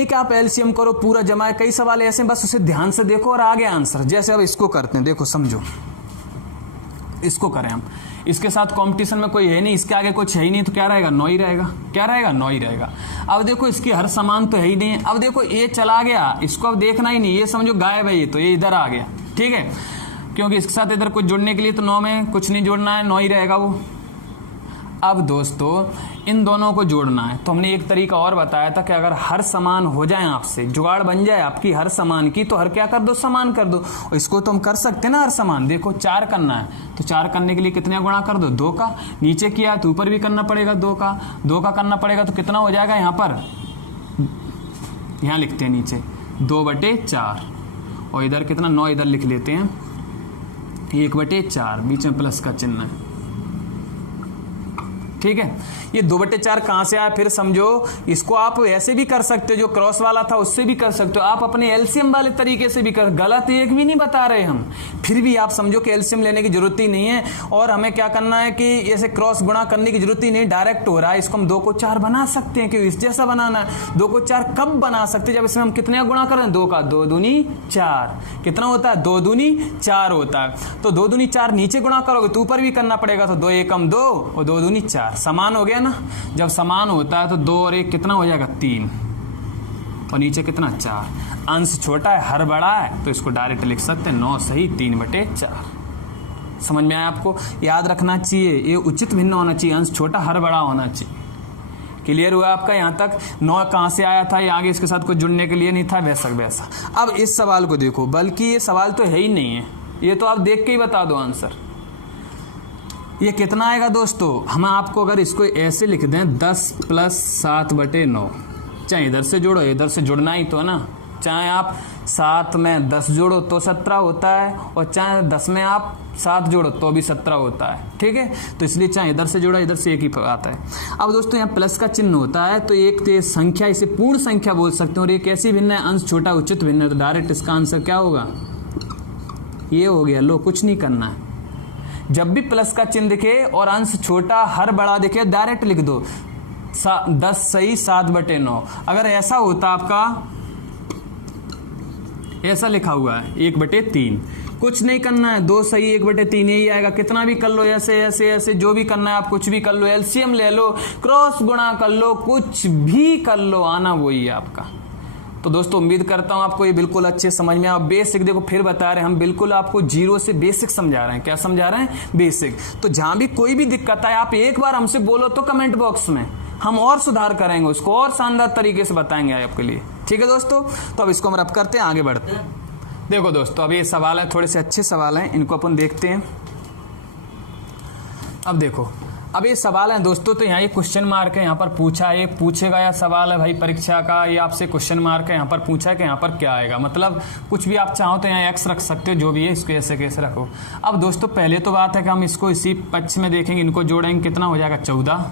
कि आप एलसीएम करो पूरा जमाए, कई सवाल ऐसे बस उसे ध्यान से देखो और आगे आंसर। जैसे अब इसको करते हैं, देखो समझो, इसको करें हम, इसके साथ कंपटीशन में कोई है नहीं, इसके आगे कुछ है ही नहीं, तो क्या रहेगा, 9 ही रहेगा। क्या रहेगा, 9 ही रहेगा। अब देखो इसकी हर समान तो है ही नहीं। अब देखो ये चला गया, इसको अब देखना ही नहीं, ये समझो गायब है, ये तो ये इधर आ गया, ठीक है, क्योंकि इसके साथ इधर कुछ जुड़ने के लिए तो 9 में कुछ नहीं जोड़ना है, 9 ही रहेगा वो। अब दोस्तों इन दोनों को जोड़ना है तो हमने एक तरीका और बताया था कि अगर हर समान हो जाए, आपसे जुगाड़ बन जाए आपकी हर समान की, तो हर क्या कर दो, समान कर दो। इसको तो हम कर सकते हैं ना हर समान। देखो 4 करना है तो 4 करने के लिए कितने गुणा कर दो, 2 का। नीचे किया तो ऊपर भी करना पड़ेगा 2 का, 2 का करना पड़ेगा तो कितना हो जाएगा, यहाँ पर, यहाँ लिखते हैं नीचे 2/4, और इधर कितना, 9 इधर लिख लेते हैं, 1/4, बीच में प्लस का चिन्ह है, ठीक है। ये 2/4 कहां से आया, फिर समझो, इसको आप ऐसे भी कर सकते हो, जो क्रॉस वाला था उससे भी कर सकते हो, आप अपने एलसीएम वाले तरीके से भी कर, गलत एक भी नहीं बता रहे हम। फिर भी आप समझो कि एलसीएम लेने की जरूरत ही नहीं है, और हमें क्या करना है कि ऐसे क्रॉस गुणा करने की जरूरत ही नहीं, डायरेक्ट हो रहा है। इसको हम 2 को 4 बना सकते हैं, क्योंकि इस जैसा बनाना है। 2 को 4 कब बना सकते हैं, जब इसमें हम कितने गुणा करें, 2 का, 2 दूनी 4, कितना होता है, 2 दूनी 4 होता है। तो 2 दूनी 4 नीचे गुणा करोगे तो ऊपर भी करना पड़ेगा, तो 2 एकम 2 और 2 दूनी 4, समान हो गया ना। जब समान होता है तो 2 और 1 कितना हो जाएगा, 3, और नीचे कितना, 4। अंश छोटा है, हर बड़ा है, तो इसको डायरेक्ट लिख सकते हैं 9 सही 3/4। समझ में आया आपको, याद रखना चाहिए, ये उचित भिन्न होना चाहिए, अंश छोटा हर बड़ा होना चाहिए। क्लियर हुआ आपका यहाँ तक। 9 कहाँ से आया था, ये आगे इसके साथ कुछ जुड़ने के लिए नहीं था, वैसा वैसा। अब इस सवाल को देखो, बल्कि ये सवाल तो है ही नहीं है, ये तो आप देख के ही बता दो आंसर। ये कितना आएगा दोस्तों, हम आपको अगर इसको ऐसे लिख दें 10 + 7/9, चाहे इधर से जोड़ो, इधर से जुड़ना ही तो है ना। चाहे आप 7 में 10 जोड़ो तो 17 होता है, और चाहे 10 में आप 7 जोड़ो तो भी 17 होता है, ठीक है। तो इसलिए चाहे इधर से जोड़ा, इधर से एक ही आता है। अब दोस्तों यहाँ प्लस का चिन्ह होता है, तो एक तो ये संख्या, इसे पूर्ण संख्या बोल सकते हैं, और ये कैसी भिन्न है, अंश छोटा उचित भिन्न है। तो डायरेक्ट इसका आंसर क्या होगा, ये हो गया। लो, कुछ नहीं करना है। जब भी प्लस का चिन्ह दिखे और अंश छोटा हर बड़ा दिखे, डायरेक्ट लिख दो 10 सही 7/9। अगर ऐसा होता आपका, ऐसा लिखा हुआ है 1/3, कुछ नहीं करना है, 2 सही 1/3 यही आएगा। कितना भी कर लो, ऐसे ऐसे ऐसे जो भी करना है आप कुछ भी कर लो, एलसीएम ले लो, क्रॉस गुणा कर लो, कुछ भी कर लो, आना वही है आपका। तो दोस्तों उम्मीद करता हूं आपको ये बिल्कुल अच्छे समझ में। आप बेसिक देखो, फिर बता रहे हैं हम, बिल्कुल आपको 0 से बेसिक समझा रहे हैं। क्या समझा रहे हैं, बेसिक। तो जहां भी कोई भी दिक्कत है, आप एक बार हमसे बोलो तो कमेंट बॉक्स में, हम और सुधार करेंगे, उसको और शानदार तरीके से बताएंगे आपके लिए, ठीक है दोस्तों। तो अब इसको हम रब करते हैं, आगे बढ़ते हैं। देखो दोस्तों, अब ये सवाल है, थोड़े से अच्छे सवाल हैं, इनको अपन देखते हैं। अब देखो, अब ये सवाल है दोस्तों, तो यहाँ ये क्वेश्चन मार्क है, यहाँ पर पूछा है, ये पूछेगा या सवाल है भाई परीक्षा का, ये आपसे क्वेश्चन मार्क है, यहाँ पर पूछा है कि यहाँ पर क्या आएगा। मतलब कुछ भी आप चाहो तो यहाँ x रख सकते हो, जो भी है इसको ऐसे कैसे रखो। अब दोस्तों पहले तो बात है कि हम इसको इसी पक्ष में देखेंगे, इनको जोड़ेंगे, कितना हो जाएगा 14,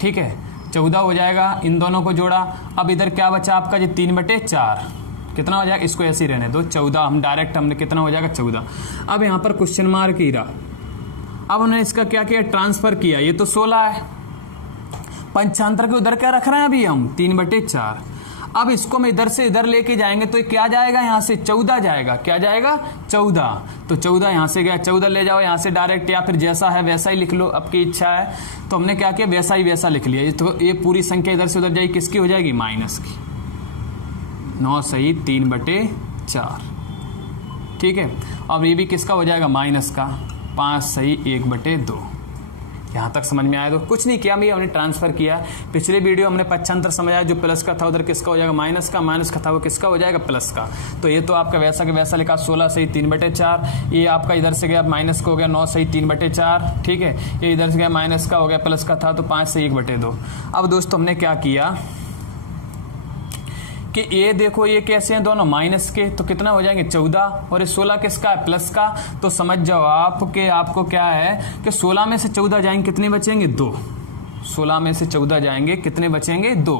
ठीक है 14 हो जाएगा। इन दोनों को जोड़ा, अब इधर क्या बचा आपका, ये 3/4 कितना हो जाएगा, इसको ऐसे ही रहने दो 14। हम डायरेक्ट हमने कितना हो जाएगा 14। अब यहाँ पर क्वेश्चन मार्क ही रहा। अब उन्होंने इसका क्या किया, ट्रांसफर किया, ये तो 16 है, पंचांतर के उधर क्या रख रहे हैं अभी हम 3/4। अब इसको मैं इधर से इधर लेके जाएंगे तो ये क्या जाएगा, यहाँ से 14 जाएगा। क्या जाएगा, 14। तो 14 यहाँ से गया, 14 ले जाओ यहाँ से डायरेक्ट, या फिर जैसा है वैसा ही लिख लो, आपकी इच्छा है। तो हमने क्या किया, वैसा ही वैसा लिख लिया। तो ये पूरी संख्या इधर से उधर जाएगी, किसकी हो जाएगी, माइनस की। 9 सही 3/4, ठीक है। अब ये भी किसका हो जाएगा, माइनस का। 5 सही 1/2। यहाँ तक समझ में आया। तो कुछ नहीं किया, हमने ट्रांसफर किया। पिछले वीडियो हमने पक्षांतर समझाया, जो प्लस का था उधर किसका हो जाएगा, माइनस का, माइनस का था वो किसका हो जाएगा, प्लस का। तो ये तो आपका वैसा के वैसा लिखा, 16 सही 3/4। ये आपका इधर से गया माइनस का हो गया 9 सही 3/4, ठीक है। ये इधर से गया माइनस का हो गया, प्लस का था तो 5 सही 1/2। अब दोस्तों हमने क्या किया कि ये देखो, ये कैसे हैं दोनों, माइनस के, तो कितना हो जाएंगे 14, और ये 16 किसका है, प्लस का। तो समझ जाओ आप कि आपको क्या है कि 16 में से 14 जाएंगे, कितने बचेंगे, 2। 16 में से 14 जाएंगे, कितने बचेंगे, 2,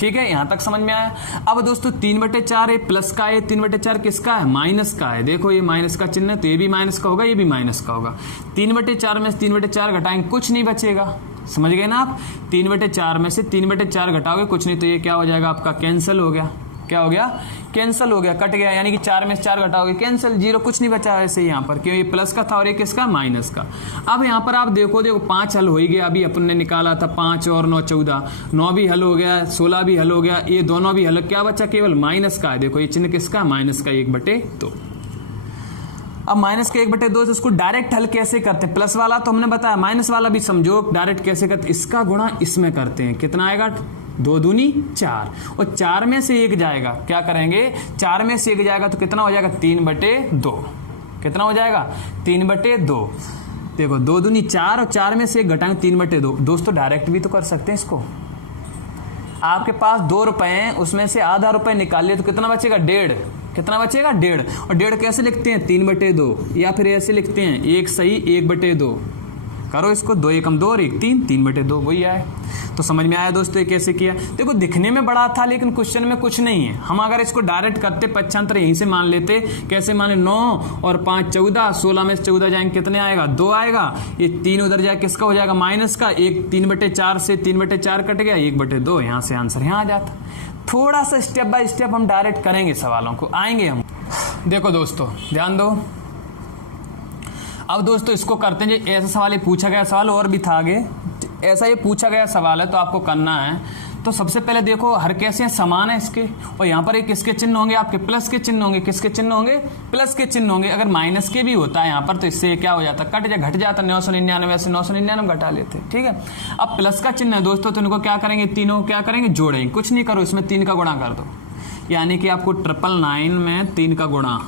ठीक है। यहां तक समझ में आया। अब दोस्तों 3/4 है, प्लस का है, 3/4 किसका है, माइनस का है। देखो ये माइनस का चिन्ह है, तो ये भी माइनस का होगा, ये भी माइनस का होगा। 3/4 में से 3/4 घटाएंगे, कुछ नहीं बचेगा, समझ गए ना आप। 3/4 में से 3/4 घटाओगे, कुछ नहीं, तो ये क्या हो जाएगा आपका, कैंसिल हो गया। क्या हो गया, कैंसिल हो गया, कट गया। यानी कि 4 में से 4 घटाओगे, कैंसिल, 0, कुछ नहीं बचा ऐसे यहाँ पर, क्यों, ये प्लस का था और ये किसका, माइनस का। अब यहाँ पर आप देखो 5 हल हो ही गया, अभी अपन ने निकाला था 5 और 9 14, 9 भी हल हो गया, 16 भी हल हो गया, ये दोनों भी हल। क्या बचा, केवल माइनस का है। देखो ये चिन्ह किसका, माइनस का, 1/2। अब माइनस का 1/2, तो उसको डायरेक्ट हल कैसे करते हैं, प्लस वाला तो हमने बताया, माइनस वाला भी समझो डायरेक्ट कैसे करते, इसका गुणा इसमें करते हैं। कितना आएगा, 2 दूनी 4, और 4 में से 1 जाएगा, क्या करेंगे, 4 में से 1 जाएगा तो कितना हो जाएगा, 3/2। कितना हो जाएगा, 3/2। देखो 2 दूनी 4, और 4 में से 1 घटाएंगे, 3/2। दोस्तों डायरेक्ट भी तो कर सकते हैं इसको। आपके पास 2 रुपए हैं, उसमें से आधा रुपए निकाल लिए तो कितना बचेगा, 1.5। कितना बचेगा, 1.5। और 1.5 कैसे लिखते हैं, 3/2, या फिर ऐसे लिखते हैं 1 सही 1/2। करो इसको, 2 एकम 2 और 1 3, 3/2 वही आए। तो समझ में आया दोस्तों ये कैसे किया। देखो दिखने में बड़ा था, लेकिन क्वेश्चन में कुछ नहीं है। हम अगर इसको डायरेक्ट करते, पक्षांतर यहीं से मान लेते, कैसे माने, 9 और 5 14, 16 में से 14 जाएंगे, कितने आएगा, 2 आएगा। ये 3 उधर जाए, किसका हो जाएगा, माइनस का। 3/4 से 3/4 कट गया, 1/2। यहाँ से आंसर यहाँ आ जाता। थोड़ा सा स्टेप बाय स्टेप हम डायरेक्ट करेंगे, सवालों को आएंगे हम। देखो दोस्तों ध्यान दो। अब दोस्तों इसको करते हैं, ऐसा सवाल ये पूछा गया सवाल और भी था आगे, ऐसा ये पूछा गया सवाल है तो आपको करना है। तो सबसे पहले देखो हर कैसे हैं, समान है इसके, और यहाँ पर एक किसके चिन्ह होंगे, आपके प्लस के चिन्ह होंगे। किसके चिन्ह होंगे, प्लस के चिन्ह होंगे। अगर माइनस के भी होता है यहाँ पर तो इससे क्या हो जाता, कट जा घट जाता, 999 से 999 घटा लेते, ठीक है। अब प्लस का चिन्ह है दोस्तों, तो इनको क्या करेंगे, तीनों क्या करेंगे, जोड़ेंगे। कुछ नहीं करो, इसमें 3 का गुणा कर दो, यानी कि आपको 999 में 3 का गुणा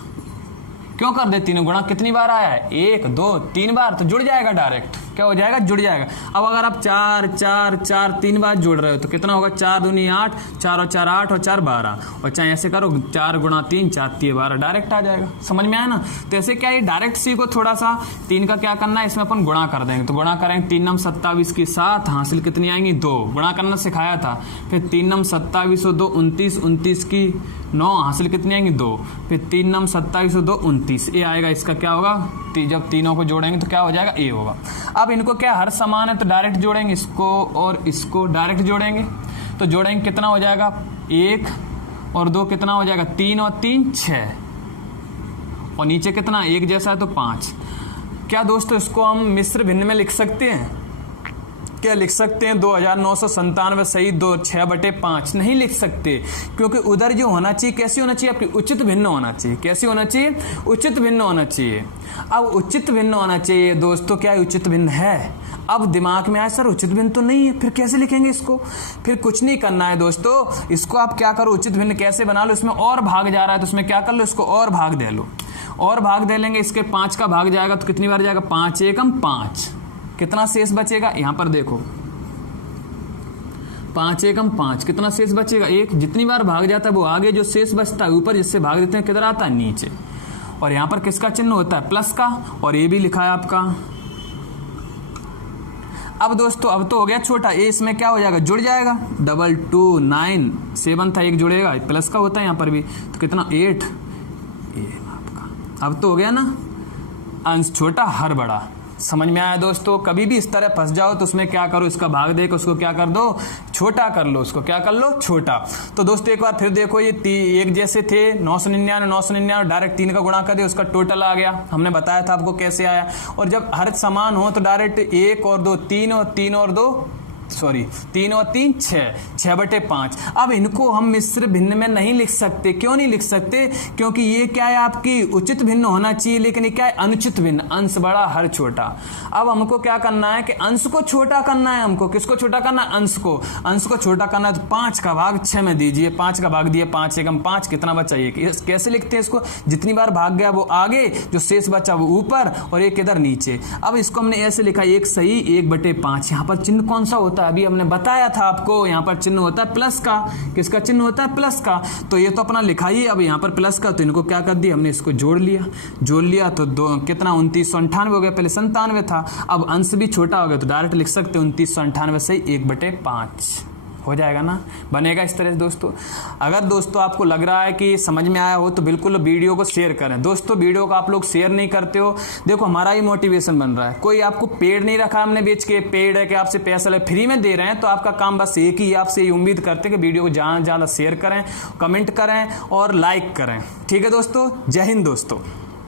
क्यों कर दे, 3 गुणा कितनी बार आया है, 1 2 3 बार, तो जुड़ जाएगा डायरेक्ट। क्या हो जाएगा, जुड़ जाएगा। अब अगर आप 4 4 4 3 बार जोड़ रहे हो तो कितना होगा, 4 दूनी 8, 4 और 4 8 और 4 12, और चाहे ऐसे करो 4 गुणा 3 4 3 12, डायरेक्ट आ जाएगा। समझ में आया ना। तो ऐसे क्या है, डायरेक्ट सी को थोड़ा सा 3 का क्या करना है, इसमें अपन गुणा कर देंगे। तो गुणा करेंगे 3 नम 27 की 7, हासिल कितनी आएंगी 2, गुणा करना सिखाया था। फिर 3 नम 27 और 2 29, 29 की 9, हासिल कितनी आएंगी 2, फिर 3 नम 27 और 2 29, ए आएगा। इसका क्या होगा, जब तीनों को जोड़ेंगे तो क्या हो जाएगा, ए होगा। अब इनको क्या हर समान है तो डायरेक्ट जोड़ेंगे, इसको और इसको डायरेक्ट जोड़ेंगे। तो जोड़ेंगे कितना हो जाएगा, 1 और 2 कितना हो जाएगा, 3 और 3 6, और नीचे कितना 1 जैसा है तो 5। क्या दोस्तों इसको हम मिश्र भिन्न में लिख सकते हैं, क्या लिख सकते हैं, 2997 सही 6/5 नहीं लिख सकते, क्योंकि उधर जो होना चाहिए कैसी होना चाहिए, आपकी उचित भिन्न होना चाहिए। कैसी होना चाहिए, उचित भिन्न होना चाहिए। अब उचित भिन्न होना चाहिए दोस्तों, क्या उचित भिन्न है। अब दिमाग में आया सर उचित भिन्न तो नहीं है, फिर कैसे लिखेंगे इसको। फिर कुछ नहीं करना है दोस्तों, इसको आप क्या करो, उचित भिन्न कैसे बना लो, इसमें और भाग जा रहा है तो उसमें क्या कर लो, इसको और भाग दे लो, और भाग दे लेंगे। इसके 5 का भाग जाएगा तो कितनी बार जाएगा, 5 एकम 5, कितना शेष बचेगा, यहां पर देखो 5 एकम 5, कितना शेष बचेगा 1। जितनी बार भाग जाता है वो आगे, जो शेष बचता है ऊपर जिससे भाग देते हैं किधर आता है, नीचे। और यहां पर किसका चिन्ह होता है, प्लस का, और ये भी लिखा है आपका। अब दोस्तों अब तो हो गया छोटा, ए इसमें क्या हो जाएगा, जुड़ जाएगा। 2 2 9 7 था, एक जुड़ेगा, प्लस का होता है यहाँ पर भी, तो कितना 8, ये आपका। अब तो हो गया ना, अंश छोटा हर बड़ा। समझ में आया दोस्तों। कभी भी इस तरह फंस जाओ तो उसमें क्या करो, इसका भाग देकर उसको क्या कर दो, छोटा कर लो, उसको क्या कर लो, छोटा। तो दोस्तों एक बार फिर देखो, ये एक जैसे थे 999 999, डायरेक्ट 3 का गुणा कर दिया, उसका टोटल आ गया। हमने बताया था आपको कैसे आया। और जब हर समान हो तो डायरेक्ट 1 और 2 3 और 3 और 2 3 और 3 6, 6/5। अब इनको हम मिश्र भिन्न में नहीं लिख सकते। क्यों नहीं लिख सकते, क्योंकि ये क्या है, आपकी उचित भिन्न होना चाहिए, लेकिन ये क्या है, अनुचित भिन्न, अंश बड़ा हर छोटा। अब हमको क्या करना है कि अंश को छोटा करना है। हमको किसको छोटा करना है, अंश को। अंश को छोटा करना है तो 5 का भाग 6 में दीजिए, 5 का भाग दिया, 5 एकम 5, कितना बचा, ये कैसे लिखते हैं इसको, जितनी बार भाग गया वो आगे, जो शेष बचा वो ऊपर, और एक इधर नीचे। अब इसको हमने ऐसे लिखा, 1 सही 1/5। यहाँ पर चिन्ह कौन सा होता है, अभी हमने बताया था आपको, यहाँ पर चिन्ह होता है प्लस का। किसका चिन्ह होता है, प्लस का। तो ये तो अपना लिखा ही, अब यहाँ पर प्लस का, तो इनको क्या कर दिया हमने, इसको जोड़ लिया तो कितना 2998 हो गया, पहले 97 था। अब अंश भी छोटा हो गया तो डायरेक्ट लिख सकते 2998 से 1/5 हो जाएगा ना, बनेगा इस तरह से। दोस्तों अगर दोस्तों आपको लग रहा है कि समझ में आया हो तो बिल्कुल वीडियो को शेयर करें। दोस्तों वीडियो को आप लोग शेयर नहीं करते हो, देखो हमारा ही मोटिवेशन बन रहा है। कोई आपको पेड़ नहीं रखा हमने बेच के, पेड़ है कि आपसे पैसा ले, फ्री में दे रहे हैं। तो आपका काम बस एक ही, आपसे ये उम्मीद करते हैं कि वीडियो को ज़्यादा से ज़्यादा शेयर करें, कमेंट करें और लाइक करें। ठीक है दोस्तों, जय हिंद दोस्तों।